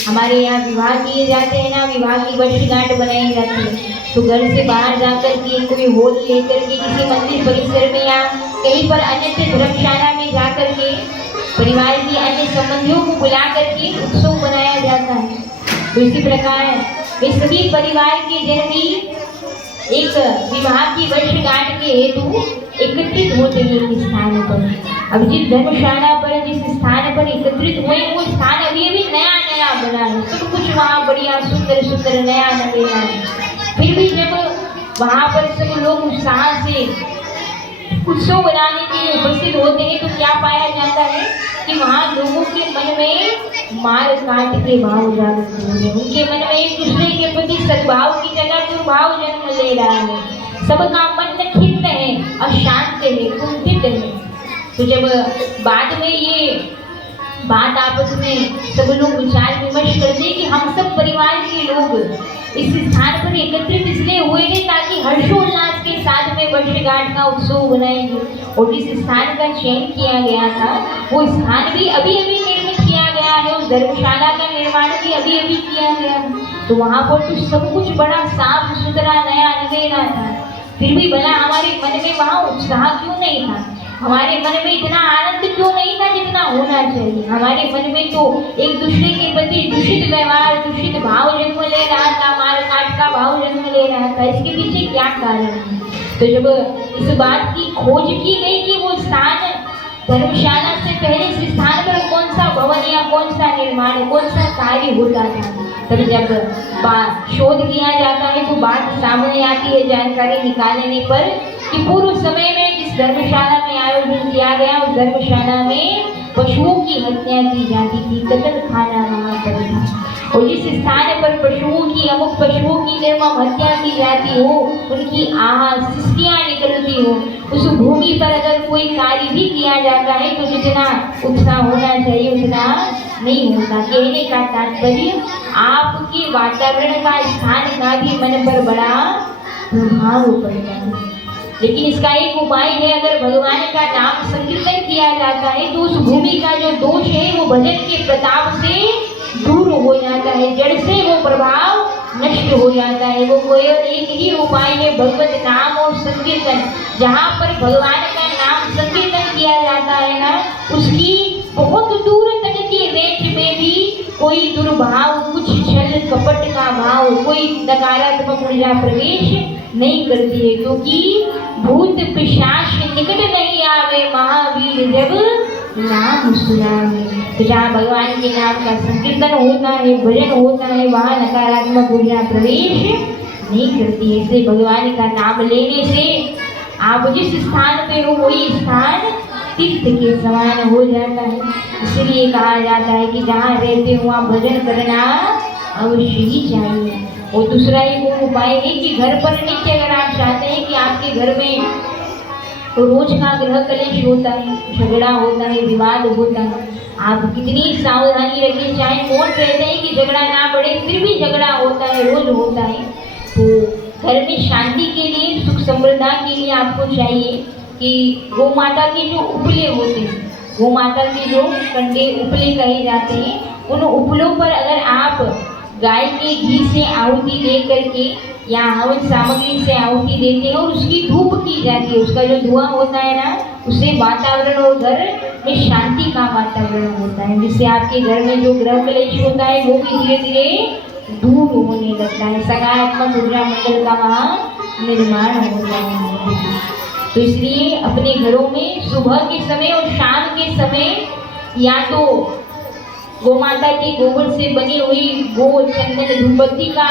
हमारे यहाँ विवाह किए जाते हैं ना, विवाह की वर्षगांठ बनाई जाती है, तो घर से बाहर जाकर के कोई होल लेकर के किसी मंदिर परिसर में या कहीं पर अन्य धर्मशाला में जाकर के परिवार के अन्य संबंधियों को बुला करके उत्सव मनाया जाता है। तो इसी प्रकार वे सभी परिवार के जन भी एक विवाह की वर्षगांठ के हेतु एकत्रित होते हैं एक स्थान पर। अब जिस धर्मशाला पर, जिस स्थान पर एकत्रित हुए वो स्थान अभी अभी नया नया बना है, सब कुछ वहाँ बढ़िया सुंदर सुंदर नया नवेला है। फिर भी जब वहाँ पर सब लोग उत्साह से उत्सव बनाने के लिए उपस्थित होते हैं तो क्या पाया जाता है कि वहाँ लोगों के मन में मार काट के भाव जागृत हो रहे हैं। उनके मन में एक दूसरे के प्रति सद्भाव की जगह दुर्भाव जन्म ले रहा है। सबका मन खिन्न है, अशांत है, कुंठित है। तो जब बाद में ये बात आपस में सब लोग विचार विमर्श करते हैं कि हम सब परिवार के लोग इस स्थान पर एकत्रित इसलिए हुए हैं ताकि हर्षोल्लास के साथ में वर्षगांठ का उत्सव बनाएंगे। और जिस स्थान का चयन किया गया था वो स्थान भी अभी अभी निर्मित किया गया है, उस धर्मशाला का निर्माण भी अभी अभी किया गया है। तो वहाँ पर तो सब कुछ बड़ा साफ सुथरा नया नवेला था, फिर भी भला हमारे मन में वहाँ उत्साह क्यों नहीं था? हमारे मन में इतना आनंद क्यों नहीं था जितना होना चाहिए? हमारे मन में तो एक दूसरे के प्रति दूषित व्यवहार, दूषित भाव जन्म ले रहा था, मार काट का भाव जन्म ले रहा था। इसके पीछे क्या कारण है? तो जब इस बात की खोज की गई कि वो स्थान धर्मशाला से पहले इस स्थान पर कौन सा भवन या कौन सा निर्माण, कौन सा कार्य होता था, तब जब शोध किया जाता है तो बात सामने आती है जानकारी निकालने पर कि पूर्व समय में जिस धर्मशाला में आयोजन किया गया उस धर्मशाला में पशुओं की हत्या की जाती थी, कत्ल खाना वहाँ पर था। और जिस स्थान पर पशुओं की अमुक पशुओं की निर्मम हत्या की जाती हो, उनकी सिस्टियाँ निकलती हो, उस भूमि पर अगर कोई कार्य भी किया जाता है तो जितना उत्साह होना चाहिए उतना नहीं होता। कहने का तात्पर्य आपके वातावरण का, स्थान का भी मन पर बड़ा प्रभाव पड़ता है। लेकिन इसका एक उपाय है, अगर भगवान का नाम संकीर्तन किया जाता है तो उस भूमि का जो दोष है वो भजन के प्रताप से दूर हो जाता है, जड़ से वो प्रभाव नष्ट हो जाता है। वो कोई एक ही उपाय है, भगवत नाम और संकीर्तन। जहाँ पर भगवान का नाम संकीर्तन किया जाता है ना, उसकी बहुत दूर तक की रेंज में भी कोई दुर्भाव, कुछ छल कपट का भाव, कोई नकारात्मक ऊर्जा प्रवेश नहीं करती है, क्योंकि भूत पिशाच निकट नहीं आवे, महावीर जब नाम सुनावे। तो जहाँ भगवान के नाम का संकीर्तन होता है, भजन होता है, वहाँ नकारात्मक ऊर्जा प्रवेश नहीं करती है। इसलिए भगवान का नाम लेने से आप जिस स्थान पे हो वही स्थान तीर्थ के समान हो जाता है। इसलिए कहा जाता है कि जहाँ रहते हो वहाँ भजन करना अवश्य ही चाहिए। और दूसरा एक उपाय है कि घर पर नित्य अगर आप चाहते हैं कि आपके घर में रोज का ग्रह कलेश होता है, झगड़ा होता है, विवाद होता है, आप कितनी सावधानी रखें, चाहे कौन कहते हैं कि झगड़ा ना बढ़े, फिर भी झगड़ा होता है, रोज होता है। तो घर में शांति के लिए, सुख समृद्धि के लिए आपको चाहिए कि गौ माता के जो उपले होते हैं, गौ माता के जो कंडे उपले कहे जाते हैं, उन उपलों पर अगर आप गाय के घी से आहुति दे करके या हवन सामग्री से आहुति देते हैं और उसकी धूप की जाती है, उसका जो धुआं होता है ना, उससे वातावरण और घर में शांति का वातावरण होता है, जिससे आपके घर में जो ग्रह कलेश होता है वो भी धीरे धीरे दूर होने लगता है, सकारात्मक ऊर्जा मंडल का वहाँ निर्माण होता है। तो इसलिए अपने घरों में सुबह के समय और शाम के समय या तो गौ माता के गोबर से बनी हुई गो चंदन धूपबत्ती का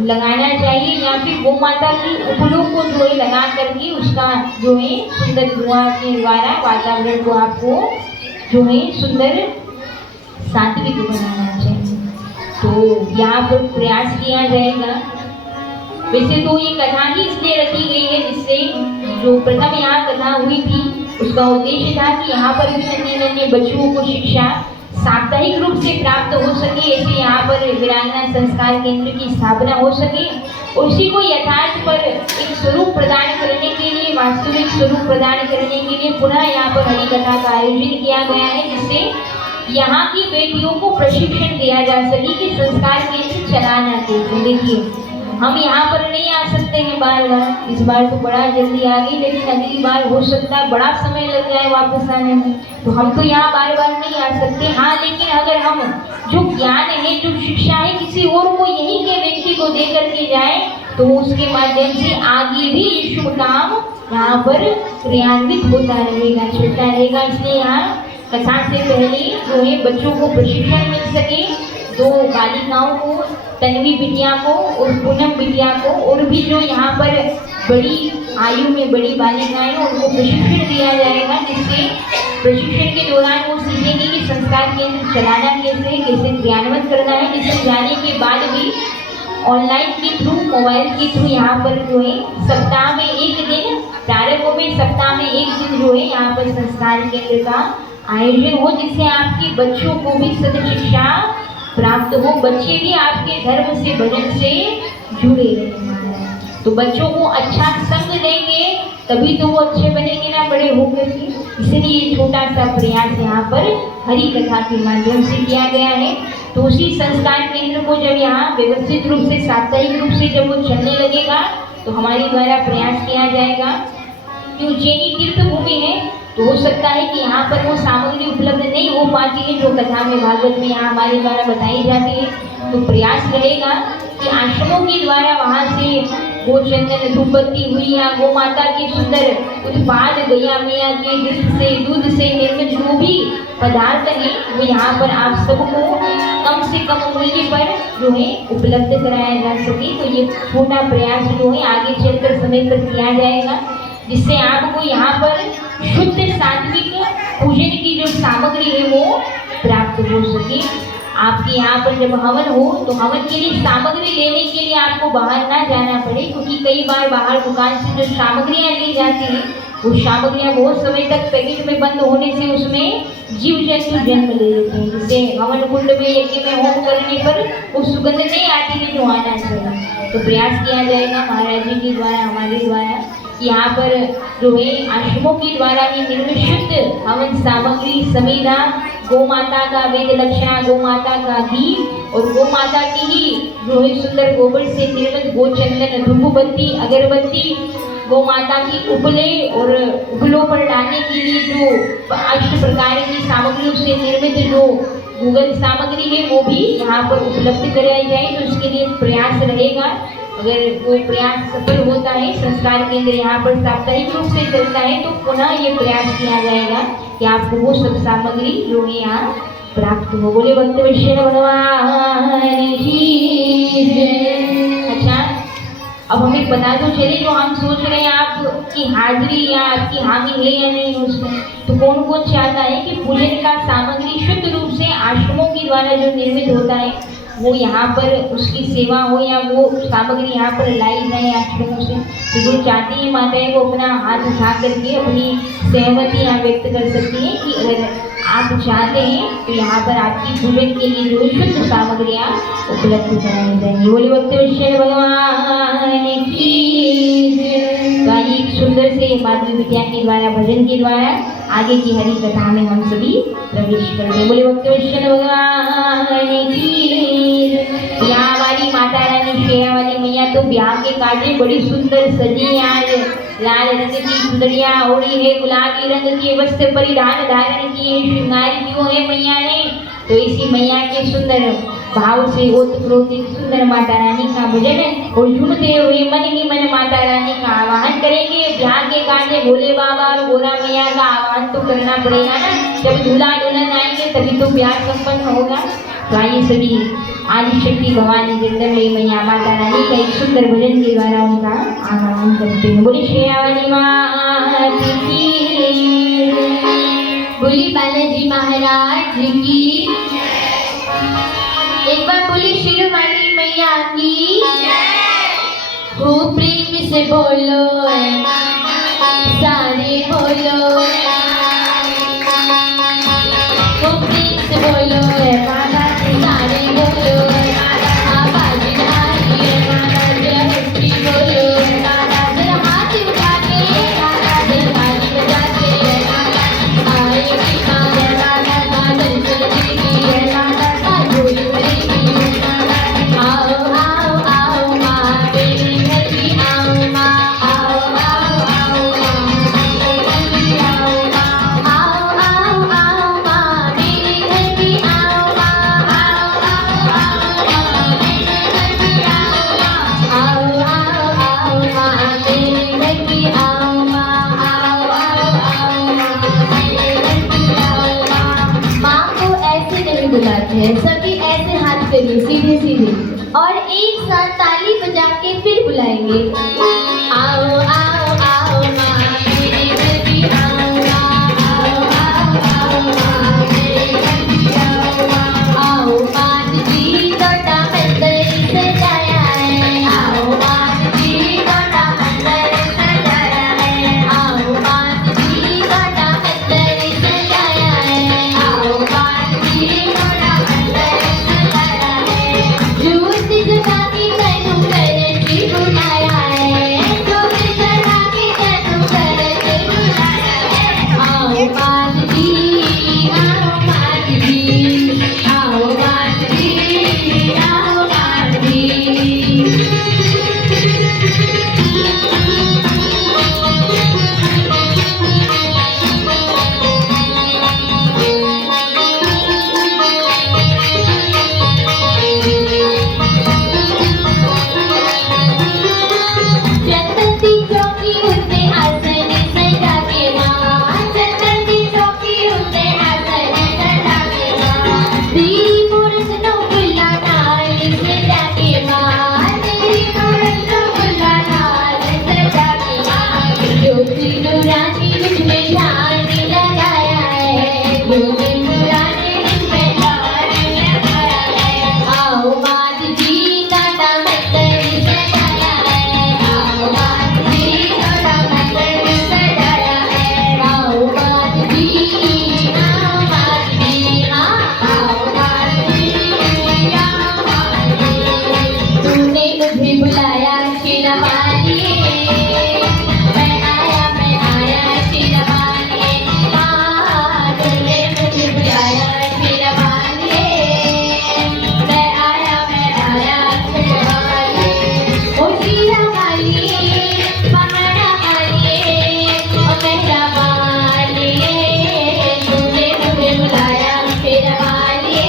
लगाना चाहिए, या फिर गौ माता की उपलों को जो है लगा करके उसका जो है सुंदर धुआं के द्वारा वातावरण को आपको जो है सुंदर सात्विक बनाना चाहिए। तो यहाँ पर प्रयास किया जाएगा। वैसे तो ये कथा ही इसलिए रखी गई है जिससे जो प्रथम यहाँ कथा हुई थी उसका उद्देश्य था कि यहाँ पर भी नन्हे नन्हे बच्चों को शिक्षा साप्ताहिक रूप से प्राप्त हो सके, ऐसे यहाँ पर वीरांगना संस्कार केंद्र की स्थापना हो सके और उसी को यथार्थ पर एक स्वरूप प्रदान करने के लिए, वास्तविक स्वरूप प्रदान करने के लिए पुनः यहाँ पर हरि कथा का आयोजन किया गया है, जिससे यहाँ की बेटियों को प्रशिक्षण दिया जा सके कि संस्कार केंद्र चलाना कैसे। देखिए हम यहाँ पर नहीं आ सकते हैं बार बार, इस बार तो बड़ा जल्दी आ गई, लेकिन अगली बार हो सकता है बड़ा समय लग जाए वापस आने में, तो हम तो यहाँ बार बार नहीं आ सकते। हाँ, लेकिन अगर हम जो ज्ञान है, जो शिक्षा है, किसी और को यहीं के व्यक्ति को दे करके जाए तो उसके माध्यम से आगे भी ये शुभ काम यहाँ पर क्रियान्वित होता रहेगा, चलता रहेगा। इसलिए यहाँ कथा से पहले जो है बच्चों को प्रशिक्षण मिल सके, तो बालिकाओं को तन्वी बिटिया को और पूनम बिटिया को और भी जो यहाँ पर बड़ी आयु में बड़ी बालिकाएं उनको प्रशिक्षण दिया जाएगा, जिससे प्रशिक्षण के दौरान वो सीखेंगे कि संस्कार केंद्र चलाना कैसे क्रियान्वित करना है। जिससे जाने के बाद भी ऑनलाइन के थ्रू, मोबाइल के थ्रू यहाँ पर जो है सप्ताह में एक दिन, प्रारंभ में सप्ताह में एक दिन जो है यहाँ पर संस्कार केंद्र का आयोजन हो, जिससे आपके बच्चों को भी सद शिक्षा प्राप्त हो, बच्चे भी आपके धर्म से भजन से जुड़े रहें। तो बच्चों को अच्छा संग देंगे तभी तो वो अच्छे बनेंगे ना बड़े होकर के। इसलिए छोटा सा प्रयास यहाँ पर हरि कथा के माध्यम से किया गया है। तो उसी संस्कार केंद्र को जब यहाँ व्यवस्थित रूप से, साप्ताहिक रूप से जब वो चलने लगेगा तो हमारे द्वारा प्रयास किया जाएगा कि उज्जैनी तीर्थ भूमि है, तो हो सकता है कि यहाँ पर वो सामग्री उपलब्ध नहीं हो पाती है जो कथा में, भागवत में यहाँ हमारे द्वारा बताई जाती है। तो प्रयास रहेगा कि आश्रमों के द्वारा वहाँ से गोचंदन, धूपबत्ती हुई या गौ माता के सुंदर उत्पाद, गैया मैया के दूध से निर्मित जो भी पदार्थ हैं वो यहाँ पर आप सबको कम से कम मूल्य पर जो है उपलब्ध कराया जा सके। तो ये छोटा प्रयास जो है आगे चलकर समय पर किया जाएगा, जिससे आपको यहाँ पर शुद्ध सात्विक पूजन की जो सामग्री है वो प्राप्त हो सके। आपके यहाँ पर जब हवन हो तो हवन के लिए सामग्री लेने के लिए आपको बाहर ना जाना पड़े, क्योंकि कई बार बाहर दुकान से जो सामग्रियाँ ली जाती हैं वो सामग्रियाँ बहुत समय तक पैकेट में बंद होने से उसमें जीव जंतु जन्म ले लेते हैं। जैसे हवन कुंड में, यज्ञ में होम करने पर वो सुगंध नहीं आती है जो आना चाहिए। तो प्रयास किया जाएगा महाराज जी के द्वारा, हमारे द्वारा, यहाँ पर जो है आश्रमों के द्वारा ही निर्मित शुद्ध हवन सामग्री समीधा, गौ माता का वेद लक्षणा, गौ माता का घी और गौ माता की ही जो है सुंदर गोबर से निर्मित गोचंदन, धूपबत्ती, अगरबत्ती, गौ माता की उपले और उपलों पर डालने के लिए जो 8 प्रकार की सामग्रियों से निर्मित जो गूगल सामग्री है वो भी यहाँ पर उपलब्ध कराई जाए। तो इसके लिए प्रयास रहेगा। अगर वो प्रयास सफल होता है, संस्कार केंद्र यहाँ पर साप्ताहिक रूप से चलता है, तो पुनः ये प्रयास किया जाएगा कि आपको वो सब सामग्री जो है यहाँ प्राप्त हो। बोले भक्त विष्णु भगवान की जय। अच्छा, अब हमें पता तो चले जो हम सोच रहे हैं आपकी हाजिरी या आपकी हामी है या नहीं उसमें, तो कौन कौन चाहता है कि पूजन का सामग्री शुद्ध रूप से आश्रमों के द्वारा जो निर्मित होता है वो यहाँ पर उसकी सेवा हो या वो सामग्री यहाँ पर लाई जाए आश्रमों से। तो जो चाहती है माताएं वो अपना हाथ उठा करके अपनी सहमति यहाँ व्यक्त कर सकती हैं कि अगर आप चाहते हैं तो यहाँ पर आपकी पूजन के लिए जो शुद्ध सामग्रियाँ उपलब्ध कराई जाएंगी। बोले भक्त विष्णु भगवान की जय। तो आइए एक सुंदर से माधवी बिटिया के द्वारा, भजन के द्वारा आगे की हरि कथा में हम सभी प्रवेश करते हैं। बोले भक्त विष्णु भगवान की जय। यहाँ हमारी माता रानी शेरा वाली मैया तो ब्याह के काटे बड़ी सुंदर सजी, आज लाल रंग की सुंदरिया ओढ़ी है, गुलाबी रंग के वस्त्र परिधान धारण किए, श्रृंगार क्यों है मैया ने। तो इसी मैया के सुंदर भाव से ओतप्रोत सुंदर माता रानी का भजन और झूमते हुए मन ही मन माता रानी का आवाहन करेंगे। ब्याह के काटे भोले बाबा और गोरा मैया का आवाहन तो करना पड़ेगा ना, जब दूल्हा दुल्हन आएंगे तभी तो ब्याह संपन्न होगा। तो आइए सभी आदिशक्ति भवानी जगदम्बे मैया माता रानी का एक सुंदर भजन के द्वारा उनका आवाहन करते हैं। बोली शेरावाली माँ की, बोली बालाजी महाराज की, एक बार बोली शेरावाली मैया की। हो प्रेम से बोलो सारे बोलो, हो प्रेम से बोलो माता सारे बोलो, आवाज भारी है माता जय हस्ती बोलो, जरा हाथ उठा के जरा ताली बजा के आएगी माँ जय माता का दर्शन देगी जय माता का झोल भरेगी। आओ आओ आओ माँ मेरे घर भी आओ माँ, आओ आओ आओ माँ मेरे घर भी आओ माँ, आओ आओ आओ माँ मेरे घर भी आओ माँ, आओ आओ आओ माँ मेरे घर भी आओ माँ, आओ आओ आओ माँ मेरे घर भी आओ माँ, आओ आओ आओ माँ मेरे घर भी आओ माँ। माँ को ऐसे नहीं बुलाते हैं, सभी ऐसे हाथ करिए सीधे सीधे और बुलाएंगे। आओ आओ आओ माँ मेरे घर भी आओ माँ, आओ आओ आओ माँ मेरे घर भी आओ माँ। आओ माँ जी छोटा मंदिर सजाया है, आओ माँ जी छोटा मंदिर सजाया है, आओ माँ जी छोटा मंदिर सजाया है, आओ माँ जी छोटा मंदिर सजाया है। जूत जगा के तैनू करके बुलाया है, जूत जगा के तैनू करके बुलाया है। आओ माँ जी, आओ माँ जी, आओ माँ जी, आओ माँ जी। चंदन चौकी उसे आसन सजा के माँ, चंदन चौकी उसे आसन सजा के माँ। तेरी मूरत नो गुल्ला नाल सजा के माँ, तेरी मूरत नो गुल्ला नाल सजा के माँ। ज्योति नूरानी मुझ में ध्यान लगाया है, ज्योति नूरानी मुझ में ध्यान लगाया है। आओ माँ जी काटा मंदिर सजाया है, आओ माँ जी काटा मंदिर सजाया है। आओ माँ जी, आओ माँ जी, आओ माँ जी, आओ माँ जी। तूने मुझे बुलाया शेरा वालिए, मैं आया शेरा वालिए। माँ तूने मुझे बुलाया शेरा वालिए, मैं आया शेरा वालिए। ओ शेरा वालिए, पहाड़ा वालिए, ओ मेहरा वालिए, तूने मुझे बुलाया शेरा वालिए,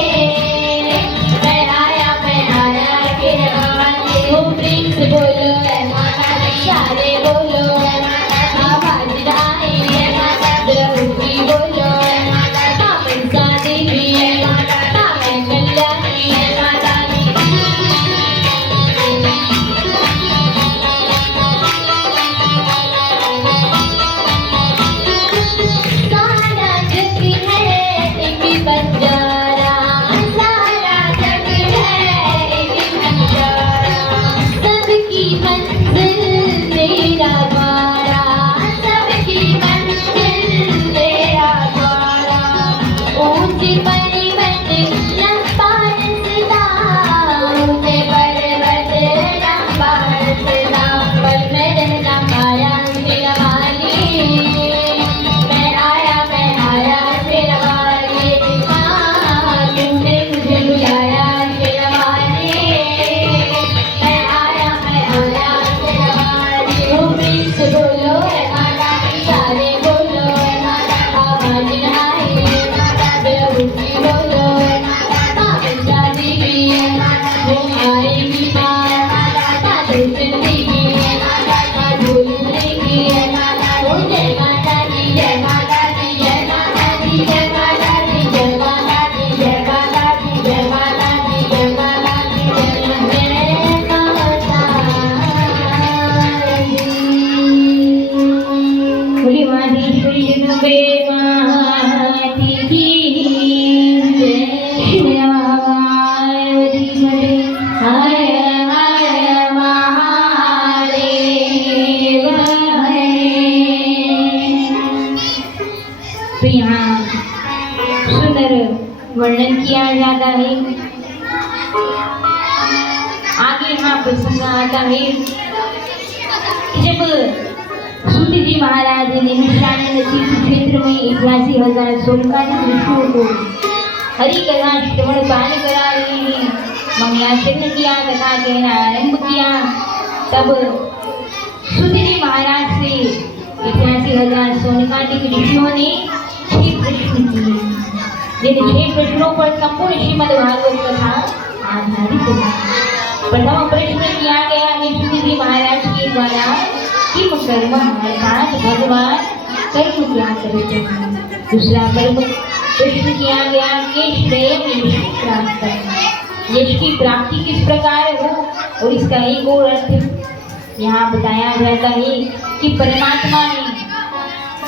मैं आया शेरा वालिए। ओ प्रेम से बोलो है माता दी, सारे बोलो है माता दी, आवाज आए है माता दी, ऊंची बोलो है माता दी, मनसा देवी है माता दी, मैं कल्याणी है माता दी। सारा जग है एक बंजारा, सारा जग है एक बंजारा, सबकी मंजिल तेरा द्वारा, सबकी मंजिल तेरा द्वारा। ऊंचे पर्वत लंबा रस्ता, ऊंचे पर्वत लंबा रस्ता, पर मैं रहना पाया शेरा वालिए, मैं आया शेरा वालिए। माँ तूने मुझे बुलाया शेरा वालिए, मैं आया शेरा वालिए। ओ प्रेम से बोलो है माता दी, सारे बोलो है माता, आवाज आए है माता दी, ऊंची बोलो है माता, मनसा देवी है माता, वो आएगी माँ माता, दर्शन देगी है माता, झूल लेगी है माता। ओ जय माता दी, जय माता दी, जय माता दी, जय माता दी, जय माता दी, जय माता दी, जय माता दी, जय माता दी, जय माता दी। बोली माधेश्वरी जगदम्बे माती की जय। श्री रामावती सदे हर हर महादेव हरे। तो यहाँ सुंदर वर्णन किया जाता है। आगे यहाँ प्रसंग आता है कि जब सूत जी महाराज ने मिश्रानंद तीर्थ क्षेत्र में 81,000 सोमकालिक ऋषियों को हरि कथा श्रवण पान करा रहे हैं, मंगलाचरण किया, कथा कहना आरंभ किया, तब सूत जी महाराज से 81,000 सोमकालिक ऋषियों ने 6 प्रश्न किए। जिन 6 प्रश्नों पर संपूर्ण श्रीमद् भागवत कथा आधारित है। प्रथम प्रश्न किया गया है सूत जी महाराज के द्वारा, किम कर्म अर्थात भगवान कर्म क्या करते हैं। दूसरा प्रश्न किया गया कि श्रेय यश प्राप्त करना, यश की प्राप्ति किस प्रकार हो और इसका एक और अर्थ। यहाँ बताया जाता है कि परमात्मा ने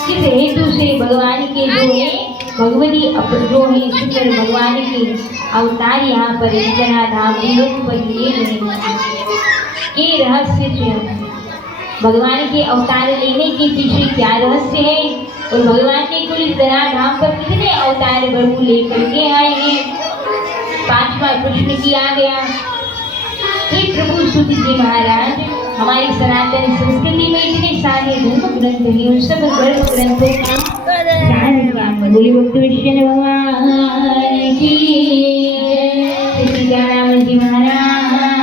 किस हेतु से भगवान के जो है भगवती जो है सुंदर भगवान के अवतार यहाँ पर इतना धाम लोग पर लिए गए। ये रहस्य है भगवान के अवतार लेने के पीछे क्या रहस्य है और भगवान ने कुल इस धाम पर कितने अवतार प्रभु लेकर के आए हैं। पांचवा प्रश्न किया गया कि प्रभु सूत जी महाराज हमारी सनातन संस्कृति में इतने सारे धर्म ग्रंथ हैं उन सब धर्म ग्रंथों का बोले भक्त विष्णु भगवान